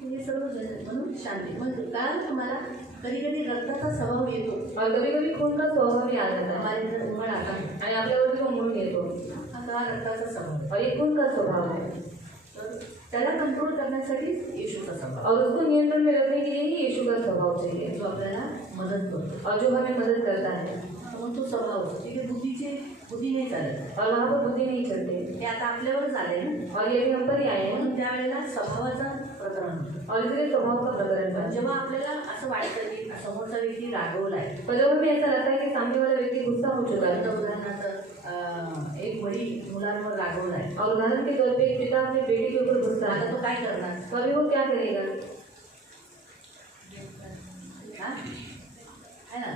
हे सर्व म्हणून शांती. मग कारण तुम्हाला कधी कधी रक्ताचा स्वभाव येतो, और कभी कभी खून का स्वभाव भी आ जाता है. हमारे इधर उमळ आता, आणि आपल्यावरती उमळून येतो. हा रक्ताचा स्वभाव, और ये खून का स्वभाव है. तर त्याला कंट्रोल करण्यासाठीच येशूचा स्वभाव और उसको नियंत्रण में रखने के लिए ही यीशु का स्वभाव चाहिए, जो आपल्याला मदत करतो. और जो हमें मदद करता है. मग तो स्वभाव ठीक आहे. बुद्धी नाही चालत. और वहाँ पर बुद्धि नहीं चलते, हे आता आपल्यावरच आले ना. और ये भी हम पर ही आए हैं. म्हणून त्यावेळेला स्वभावाचा प्रकरण होतं. और इसलिए स्वभाव का प्रकरण पण था. जेव्हा आपल्याला असं वाटतं की समोरचा व्यक्ती रागवलाय, पर जब हमें ऐसा लगता है कि सामने वाला व्यक्ति गुस्सा हो चुका है, उदाहरणार्थ एक वडील मुलांवर रागवलाय, और उदाहरण के तौर पे एक पिता अपने बेटे के ऊपर गुस्सा आता है, तो काय करणार? तो अभी वो क्या करेगा? हा? है ना?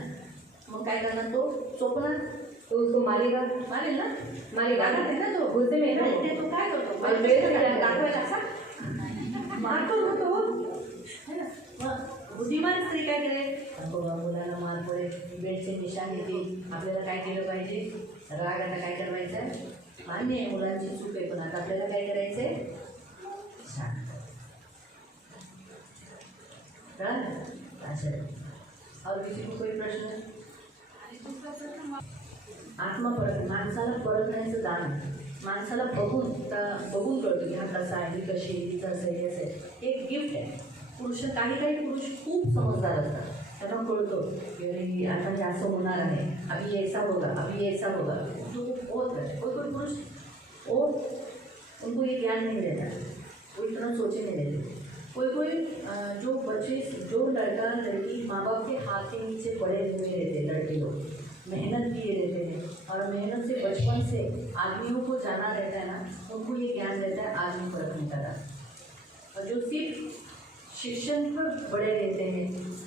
मग काय करणार? तो चोपणार, तो उसको मारेगा, मारेल ना. मारेगा रागात आहे ना तो. गुस्से में है ना वो. ते तो काय करतो? और वेळ काय दाखवायला असा मारतो ना तो. है ना? मग बुद्धिमान स्त्री काय करेल? बघा मुलाला मार पडेल, बेडचे निशाण येतील, आपल्याला काय केलं पाहिजे? राग आता काय करायचं आहे? मान्य आहे मुलांची चूक आहे, पण आता आपल्याला काय करायचं आहे? शांत. कळलं? असं आहे. और किसी को कोई प्रश्न? आत्मा परत माणसाला परतण्याचं दान आहे. माणसाला बघून कळतो की हा कसा आहे, ही कशी आहे, तिचं असं आहे, असं आहे. एक गिफ्ट आहे. काही पुरुष खूप समजदार असतात. त्यांना कळतो की अरे आता हे असं होणार आहे, अभी ऐसा होगा, अभी ऐसा होगा. जो होत है कोई पुरुष वो उनको ये ज्ञान नहीं रहता, वो इतना सोचे नहीं रहते. कोई जो लड़का लड़की माँ बाप के हाथ के नीचे पड़े हुए रहते, लड़के लोग मेहनत किए रहते हैं, और मेहनत से बचपन से आदमियों को जाना रहता है ना, उनको ये ज्ञान रहता है आदमी परखने का. और जो सिर्फ शिक्षण पर बड़े रहते हैं,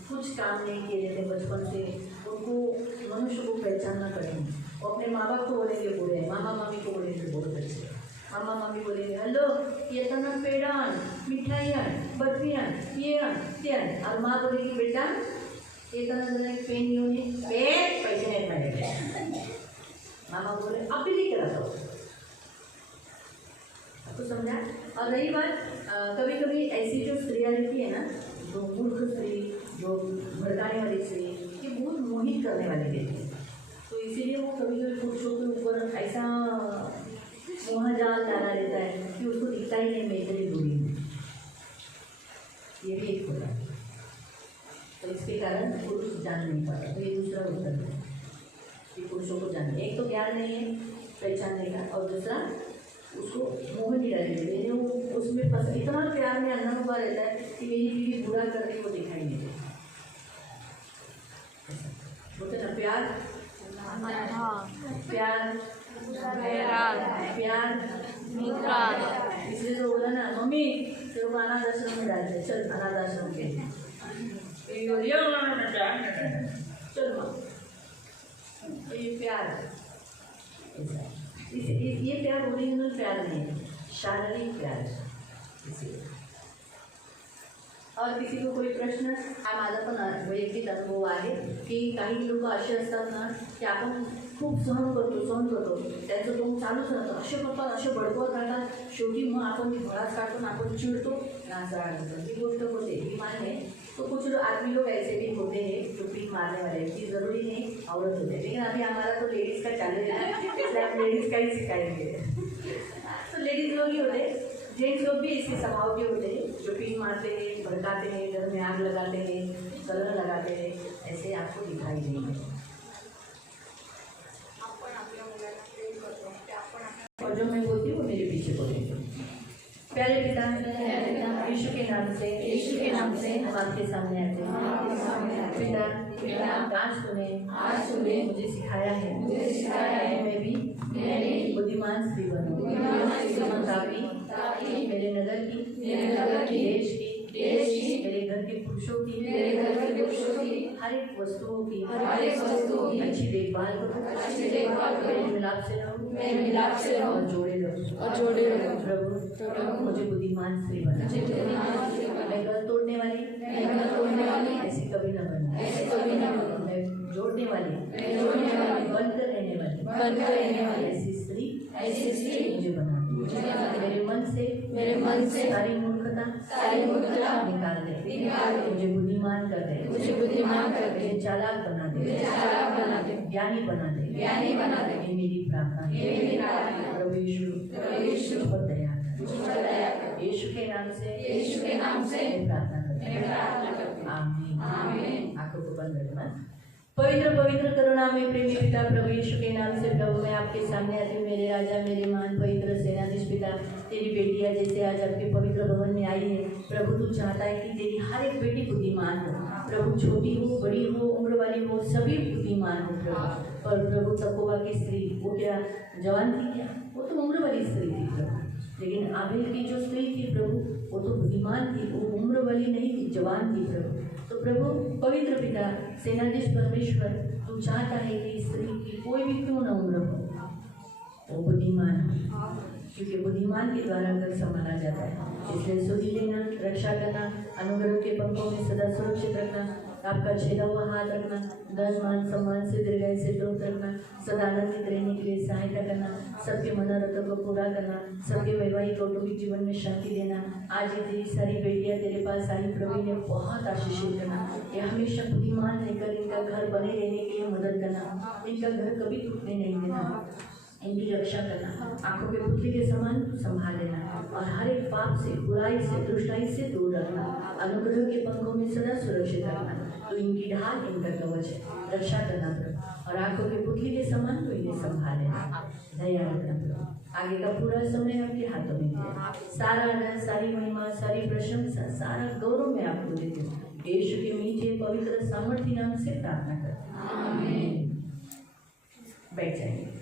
कुछ काम नहीं किए रहते बचपन से, उनको मनुष्य को पहचानना कठिन. वो अपने माँ बाप को बोलेंगे बूढ़े, मामा मामी को बोलेंगे बहुत अच्छे. मामा मामी बोलेंगे हेलो येताना पेड़ा आण, मिठाई आण, बर्फी आण, ये आण, ते आण. और माँ बोलेगी बेटा येताना जरा एक पेन घेऊन ये. पेन पैसे नाहीत माझ्याकडे. मामा बोले आप भी लेकर आता हो. आपको समझा? और रही बात कभी कभी ऐसी जो स्त्रियाँ रहती है ना, जो मूर्ख स्त्री, जो भड़काने वाली स्त्री, ये बहुत मोहित करने वाली रहती है. तो इसीलिए वो कभी कभी पुरुषों के ऊपर ऐसा मोहजाल डाला रहता है कि उसको दिखता ही नहीं मैं इतनी दूरी में. ये भी एक होता है. तो इसके कारण पुरुष जान नहीं पाता. तो ये दूसरा उत्तर है कि पुरुषों को जानने, एक तो ज्ञान नहीं है पहचानने का, और दूसरा उसको मोह नहीं रहते हैं. वो उसमें फंस इतना प्यार में अंदर हुआ रहता है कि मेरी बीवी बुरा कर रही, वो दिखाई नहीं देती. बोलते ना प्यार, प्यार, प्यार, इसलिए तो बोला ना मम्मी तेरे को अनाथ आश्रम में डालते, चल अनाथ आश्रम के. चल माँ, ये प्यार है. ये प्यार ओरिजिनल प्यार नहीं है, शारीरिक प्यार है. इसीलिए. और किसी को कोई प्रश्न? हा माझा पण वैयक्तिक अनुभव आहे की काही लोक असे असतात ना की आपण खूप सहन करतो, त्यांचं तोंड चालूच राहतं, असे करतात, असे बडबड राहतात, शेवटी मग आपण भडास काढतो, आपण चिडतो, नाच राहतो. ही गोष्ट होते, ही मान्य है. तो कुछ आदमी लोग ऐसे भी होते हैं जो पीक मारने वाले, कि जरूरी नहीं औरत होते हैं. लेकिन अभी हमारा तो लेडीज़ का चालू है, इसलिए हम लेडीज़ का ही सिखाएंगे. तो लेडीज़ लोग ही होते, जेंट्स लोग भी इसके स्वभाव के होते हैं जो पीक मारते हैं, भड़काते हैं, घर में आग लगाते हैं, कलर लगाते हैं. ऐसे आपको दिखाई देंगे. और जो मैं बोलती हूँ वो मेरे पीछे बोलेंगे. प्यारे पिता, यीशु के नाम से हम आपके सामने आते हैं. पिता, आज तूने मुझे सिखाया है मैं भी बुद्धिमान स्त्री बनूं, ताकि मेरे नगर की, देश की, मेरे घर के पुरुषों की, हर एक वस्तुओं की अच्छी देखभाल करूं, मेरे मिलाप से रहूं और जोड़े रहूं. प्रभु मुझे बुद्धिमान स्त्री बना. मैं घर तोड़ने वाली ऐसी कभी न बनना. मैं जोड़ने वाली बनकर रहने वाली ऐसी स्त्री मुझे बना. मेरे मन से सारी मूर्खता निकाल दे. मुझे बुद्धिमान कर दे. मुझे चालाक बना दे. ज्ञानी बना दे. ये मेरी प्रार्थना है. प्रभु यीशु बहुत दया कर. यीशु के नाम से मैं प्रार्थना करती हूँ। आमीन। आंखों को बंद रखना। पवित्र पवित्र करुणामय प्रेमी पिता प्रभु यीशु के नाम से प्रभु मैं आपके सामने आती हूँ। मेरे राजा मेरे महान पवित्र सेनाधीश पिता, तेरी बेटियाँ जैसे आज आपके पवित्र भवन में आई है प्रभु, तू चाहता है कि तेरी हर एक बेटी बुद्धिमान हो प्रभु, छोटी हो बड़ी हो उम्र वाली हो सभी बुद्धिमान हो प्रभु। और प्रभु तकोवा की स्त्री वो क्या जवान थी क्या? वो तो उम्र वाली स्त्री थी प्रभु, लेकिन आबेल की जो स्त्री थी प्रभु वो तो बुद्धिमान थी, वो उम्र वाली नहीं थी, जवान थी प्रभु। तो प्रभु पवित्र पिता सेनाधीश परमेश्वर, तू चाहता है कि स्त्री की कोई भी क्यों न उम्र हो वो बुद्धिमान हो, क्योंकि बुद्धिमान के द्वारा घर संभाला जाता है। इसलिए सुधि लेना, रक्षा करना, अनुग्रह के पंखों में सदा सुरक्षित रखना, आपका छेदा हुआ हाथ रखना, धन मान सम्मान से दीर्घायु से द्रोह रखना, सदा आनंदित रहने के लिए सहायता करना, सबके मनोरथों को पूरा करना, सबके वैवाहिक कौटुंबिक जीवन में शांति देना। आज ये तेरी सारी बेटियां तेरे पास आई प्रभु ने बहुत आशीषित करना, ये हमेशा बुद्धिमान लेकर इनका घर बने रहने के लिए मदद करना, इनका घर कभी टूटने नहीं देना, इनकी रक्षा करना, आंखों के पुतली के समान संभाल लेना और हर एक पाप से, बुराई से, दुष्टाई से दूर रखना, अनुग्रह के पंखों में सदा सुरक्षित रखना। तो इनकी ढाल इनका कवच है, रक्षा करना प्रभु, और आंखों के पुतली के समान तो इन्हें संभाल लेना, दया रखना प्रभु। आगे का पूरा समय आपके हाथों में दिया, सारा आदर, सारी महिमा, सारी प्रशंसा, सारा गौरव मैं आपको देती हूँ। यीशु के मीठे पवित्र सामर्थ्य नाम से प्रार्थना करती हूँ। आमीन। बैठ जाइए।